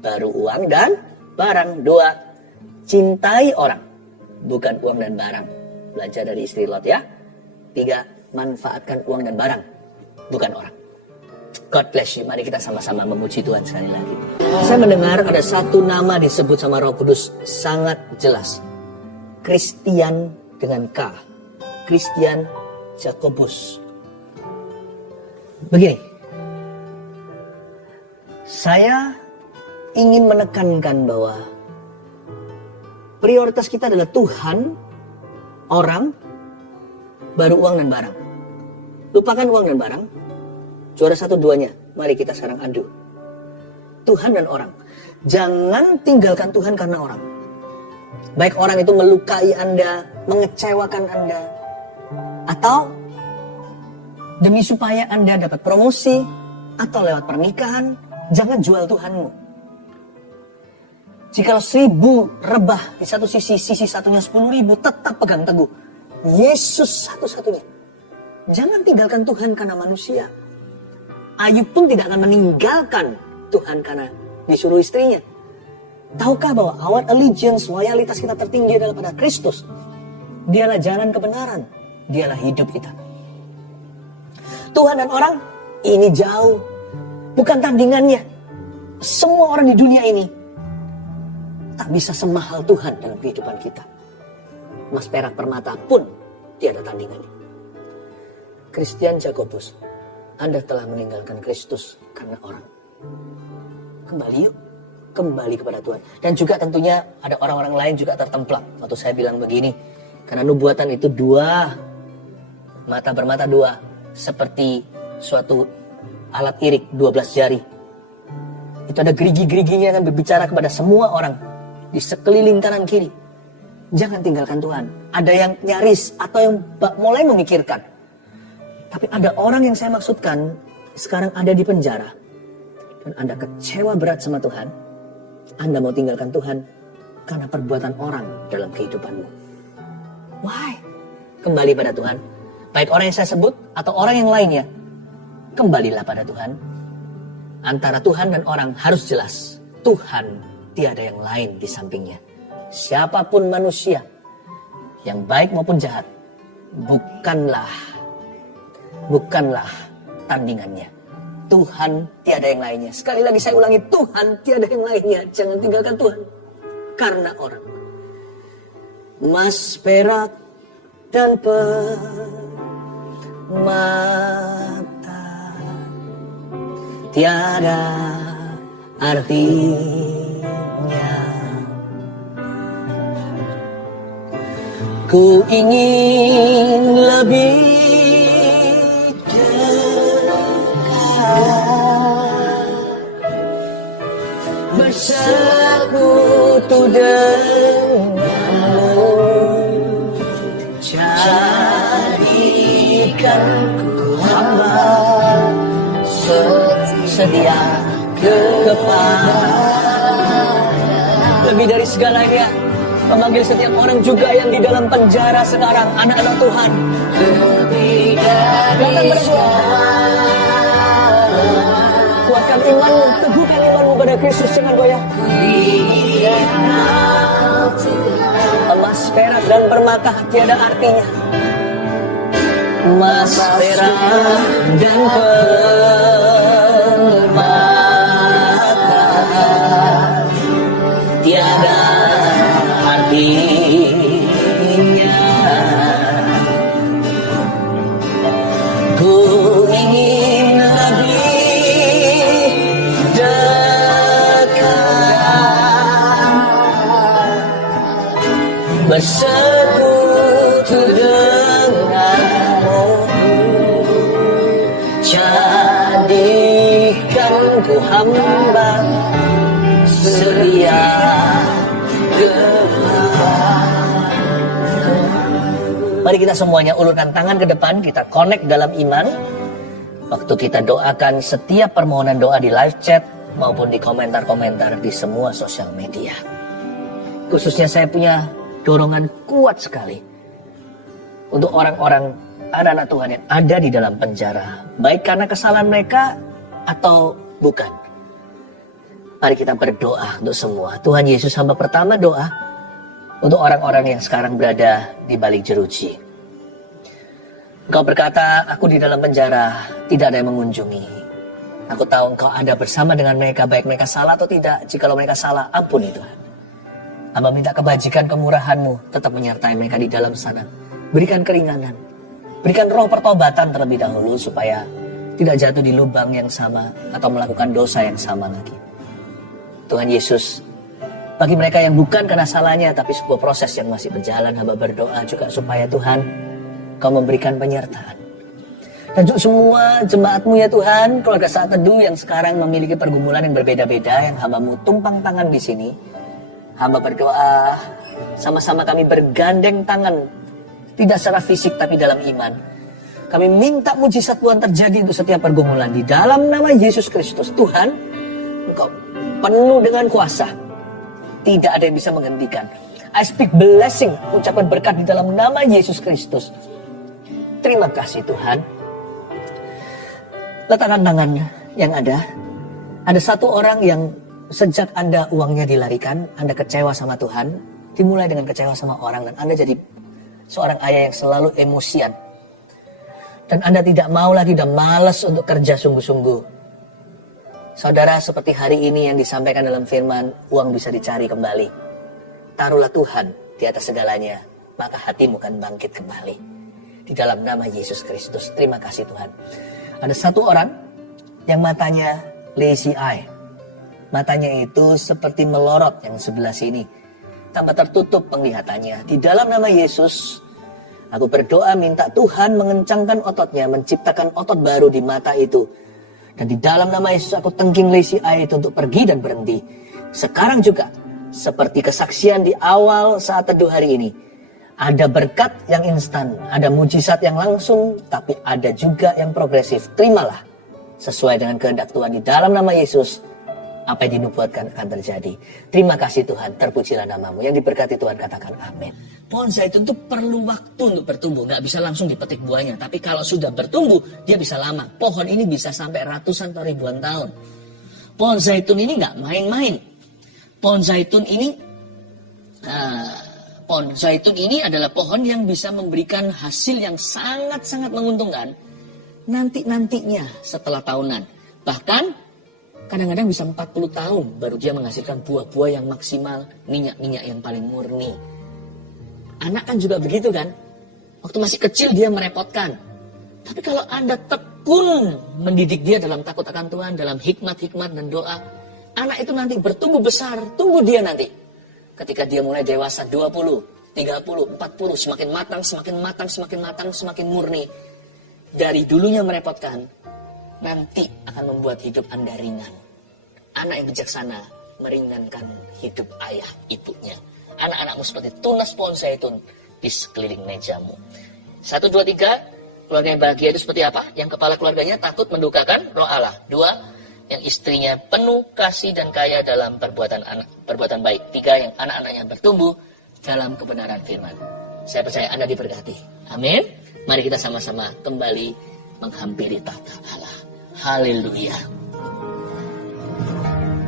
baru uang dan barang. 2, cintai orang, bukan uang dan barang. Belajar dari istri Lot ya. 3, manfaatkan uang dan barang, bukan orang. God bless you. Mari kita sama-sama memuji Tuhan sekali lagi. Saya mendengar ada satu nama disebut sama Roh Kudus sangat jelas. Christian dengan K. Christian Jacobus. Begini. Saya ingin menekankan bahwa prioritas kita adalah Tuhan, orang, baru uang dan barang. Lupakan uang dan barang. Juara 1, 2-nya. Mari kita sekarang adu. Tuhan dan orang. Jangan tinggalkan Tuhan karena orang. Baik orang itu melukai Anda, mengecewakan Anda, atau demi supaya Anda dapat promosi, atau lewat pernikahan, jangan jual Tuhanmu. Jikalau 1000 rebah di satu sisi satunya 10.000, tetap pegang teguh. Yesus satu-satunya. Jangan tinggalkan Tuhan karena manusia. Ayub pun tidak akan meninggalkan Tuhan karena disuruh istrinya. Tahukah bahwa our allegiance, loyalitas kita tertinggi adalah pada Kristus. Dialah jalan kebenaran. Dialah hidup kita. Tuhan dan orang, ini jauh. Bukan tandingannya. Semua orang di dunia ini tak bisa semahal Tuhan dalam kehidupan kita. Emas, perak, permata pun tiada tandingannya. Christian Jacobus, Anda telah meninggalkan Kristus karena orang. Kembali yuk, kembali kepada Tuhan. Dan juga tentunya ada orang-orang lain juga tertemplak. Waktu saya bilang begini, karena nubuatan itu dua, mata bermata dua, seperti suatu alat irik 12 jari. Itu ada gerigi-geriginya yang berbicara kepada semua orang di sekeliling kanan kiri. Jangan tinggalkan Tuhan. Ada yang nyaris atau yang mulai memikirkan. Tapi ada orang yang saya maksudkan sekarang ada di penjara. Dan Anda kecewa berat sama Tuhan. Anda mau tinggalkan Tuhan karena perbuatan orang dalam kehidupanmu. Why? Kembali pada Tuhan. Baik orang yang saya sebut atau orang yang lainnya. Kembalilah pada Tuhan. Antara Tuhan dan orang harus jelas. Tuhan tiada yang lain di sampingnya. Siapapun manusia, yang baik maupun jahat, bukanlah tandingannya. Tuhan tiada yang lainnya. Sekali lagi saya ulangi, Tuhan tiada yang lainnya. Jangan tinggalkan Tuhan karena orang. Emas, perak, dan permata tiada artinya. Ku ingin lebih dekat, bersekutu denganmu, jadikan ku hamba setia kepada. Lebih dari segalanya, memanggil setiap orang juga yang di dalam penjara sekarang, anak-anak Tuhan. Datang berdoa. Kuatkan imanmu, teguhkan imanmu pada Kristus, jangan goyah. Emas, perak, dan permata tiada artinya. Emas, perak, dan permata tiada artinya. Ku ingin lebih dekat, bersekutu denganmu, jadikan ku hamba setia. Mari kita semuanya ulurkan tangan ke depan, kita connect dalam iman. Waktu kita doakan setiap permohonan doa di live chat maupun di komentar-komentar di semua sosial media. Khususnya saya punya dorongan kuat sekali untuk orang-orang anak-anak Tuhan yang ada di dalam penjara, baik karena kesalahan mereka atau bukan. Mari kita berdoa untuk semua. Tuhan Yesus, hamba pertama doa untuk orang-orang yang sekarang berada di balik jeruji. Engkau berkata, aku di dalam penjara, tidak ada yang mengunjungi. Aku tahu Engkau ada bersama dengan mereka, baik mereka salah atau tidak. Jikalau mereka salah, ampuni Tuhan. Hamba minta kebajikan kemurahan-Mu tetap menyertai mereka di dalam sana. Berikan keringanan. Berikan roh pertobatan terlebih dahulu supaya tidak jatuh di lubang yang sama atau melakukan dosa yang sama lagi. Tuhan Yesus, bagi mereka yang bukan karena salahnya tapi sebuah proses yang masih berjalan, hamba berdoa juga supaya Tuhan Kau memberikan penyertaan. Dan untuk semua jemaat-Mu ya Tuhan, keluarga Saat Teduh yang sekarang memiliki pergumulan yang berbeda-beda, yang hamba-Mu tumpang tangan di sini. Hamba berdoa, sama-sama kami bergandeng tangan, tidak secara fisik tapi dalam iman. Kami minta mujizat Tuhan terjadi untuk setiap pergumulan. Di dalam nama Yesus Kristus, Tuhan, Engkau penuh dengan kuasa. Tidak ada yang bisa menghentikan. I speak blessing, ucapan berkat di dalam nama Yesus Kristus. Terima kasih Tuhan. Letakkan tangan yang ada. Ada satu orang yang sejak Anda uangnya dilarikan, Anda kecewa sama Tuhan, dimulai dengan kecewa sama orang, dan Anda jadi seorang ayah yang selalu emosian. Dan Anda tidak mau lagi, udah malas untuk kerja sungguh-sungguh. Saudara, seperti hari ini yang disampaikan dalam firman, uang bisa dicari kembali. Taruhlah Tuhan di atas segalanya, maka hatimu akan bangkit kembali. Di dalam nama Yesus Kristus, terima kasih Tuhan. Ada satu orang yang matanya lazy eye. Matanya itu seperti melorot yang sebelah sini. Tambah tertutup penglihatannya. Di dalam nama Yesus, aku berdoa minta Tuhan mengencangkan ototnya, menciptakan otot baru di mata itu. Dan di dalam nama Yesus aku tengking lazy eye itu untuk pergi dan berhenti. Sekarang juga, seperti kesaksian di awal saat teduh hari ini, ada berkat yang instan, ada mujizat yang langsung, tapi ada juga yang progresif. Terimalah sesuai dengan kehendak Tuhan di dalam nama Yesus. Apa yang dinubuatkan akan terjadi. Terima kasih Tuhan, terpujilah namamu. Yang diberkati Tuhan katakan amin. Pohon zaitun itu perlu waktu untuk bertumbuh. Nggak bisa langsung dipetik buahnya. Tapi kalau sudah bertumbuh, dia bisa lama. Pohon ini bisa sampai ratusan atau ribuan tahun. Pohon zaitun ini nggak main-main. Pohon zaitun ini adalah pohon yang bisa memberikan hasil yang sangat-sangat menguntungkan nantinya setelah tahunan. Bahkan kadang-kadang bisa 40 tahun baru dia menghasilkan buah-buah yang maksimal, minyak-minyak yang paling murni. Anak kan juga begitu kan? Waktu masih kecil dia merepotkan. Tapi kalau Anda tekun mendidik dia dalam takut akan Tuhan, dalam hikmat-hikmat dan doa, anak itu nanti bertumbuh besar, tunggu dia nanti. Ketika dia mulai dewasa 20, 30, 40, semakin matang, semakin murni. Dari dulunya merepotkan, nanti akan membuat hidup Anda ringan. Anak yang bijaksana meringankan hidup ayah ibunya. Anak-anakmu seperti tunas pohon zaitun di sekeliling mejamu. 1, 2, 3, keluarga yang bahagia itu seperti apa? Yang kepala keluarganya takut mendukakan roh Allah. 2, yang istrinya penuh kasih dan kaya dalam perbuatan baik. 3, yang anak-anaknya bertumbuh dalam kebenaran firman. Saya percaya Anda diberkati. Amin. Mari kita sama-sama kembali menghampiri tahta Allah. Haleluya.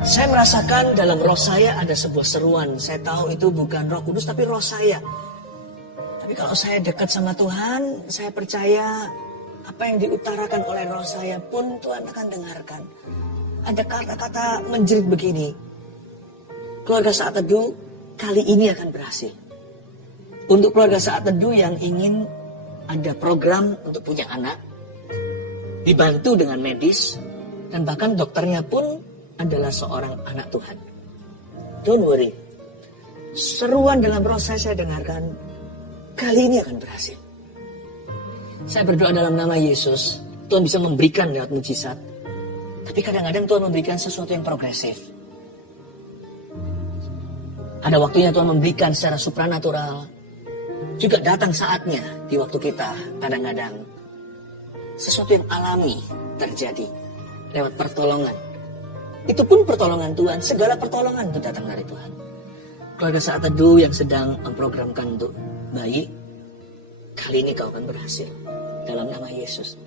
Saya merasakan dalam roh saya ada sebuah seruan. Saya tahu itu bukan Roh Kudus tapi roh saya. Tapi kalau saya dekat sama Tuhan, saya percaya apa yang diutarakan oleh roh saya pun Tuhan akan dengarkan. Ada kata-kata menjerit begini. Keluarga Saat Teduh kali ini akan berhasil. Untuk keluarga Saat Teduh yang ingin ada program untuk punya anak, dibantu dengan medis, dan bahkan dokternya pun adalah seorang anak Tuhan. Don't worry. Seruan dalam roh saya dengarkan, kali ini akan berhasil. Saya berdoa dalam nama Yesus, Tuhan bisa memberikan lewat mujizat. Tapi kadang-kadang Tuhan memberikan sesuatu yang progresif. Ada waktunya Tuhan memberikan secara supranatural. Juga datang saatnya di waktu kita kadang-kadang sesuatu yang alami terjadi lewat pertolongan. Itu pun pertolongan Tuhan, segala pertolongan itu datang dari Tuhan. Keluarga Saat Teduh yang sedang memprogramkan untuk bayi, kali ini kau akan berhasil dalam nama Yesus.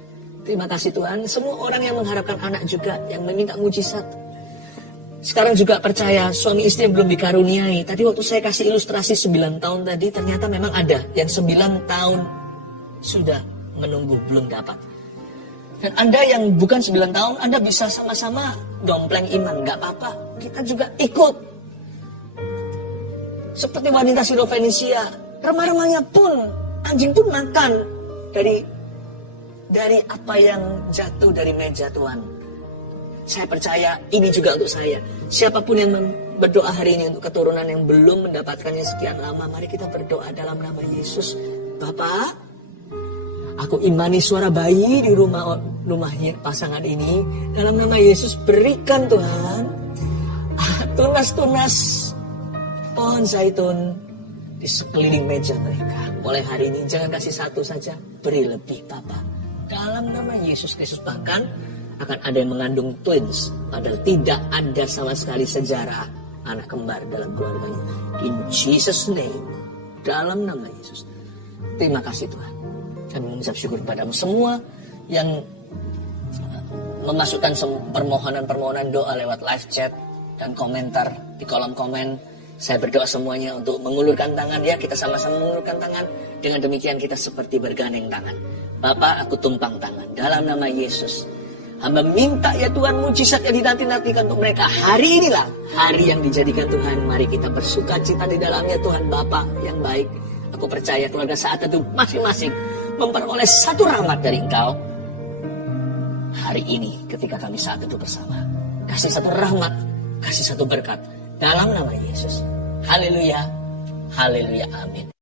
Terima kasih Tuhan. Semua orang yang mengharapkan anak juga, yang meminta mujizat, sekarang juga percaya suami istri yang belum dikaruniai. Tadi waktu saya kasih ilustrasi 9 tahun tadi, ternyata memang ada yang 9 tahun sudah menunggu belum dapat. Dan Anda yang bukan 9 tahun, Anda bisa sama-sama dompleng iman, gak apa-apa. Kita juga ikut. Seperti wanita Sirofenisia, remah-remahnya pun, anjing pun makan dari apa yang jatuh dari meja Tuhan. Saya percaya ini juga untuk saya. Siapapun yang berdoa hari ini untuk keturunan yang belum mendapatkannya sekian lama, mari kita berdoa dalam nama Yesus. Bapak, aku imani suara bayi di rumahnya pasangan ini. Dalam nama Yesus berikan Tuhan tunas-tunas pohon zaitun di sekeliling meja mereka. Mulai hari ini jangan kasih satu saja, beri lebih Bapak. Dalam nama Yesus Kristus, bahkan akan ada yang mengandung twins. Padahal tidak ada sama sekali sejarah anak kembar dalam keluarganya. In Jesus name, dalam nama Yesus. Terima kasih Tuhan. Kami mengucap syukur padamu semua yang memasukkan permohonan-permohonan doa lewat live chat dan komentar di kolom komen. Saya berdoa semuanya untuk mengulurkan tangan, ya, kita sama-sama mengulurkan tangan. Dengan demikian kita seperti bergandeng tangan. Bapa, aku tumpang tangan dalam nama Yesus. Hamba minta ya Tuhan, mujizat yang dinanti-nantikan untuk mereka. Hari inilah hari yang dijadikan Tuhan. Mari kita bersuka cita di dalamnya Tuhan. Bapa yang baik, aku percaya keluarga saat itu masing-masing memperoleh satu rahmat dari Engkau. Hari ini ketika kami saat itu bersama, kasih satu rahmat, kasih satu berkat dalam nama Yesus. Haleluya, haleluya, amin.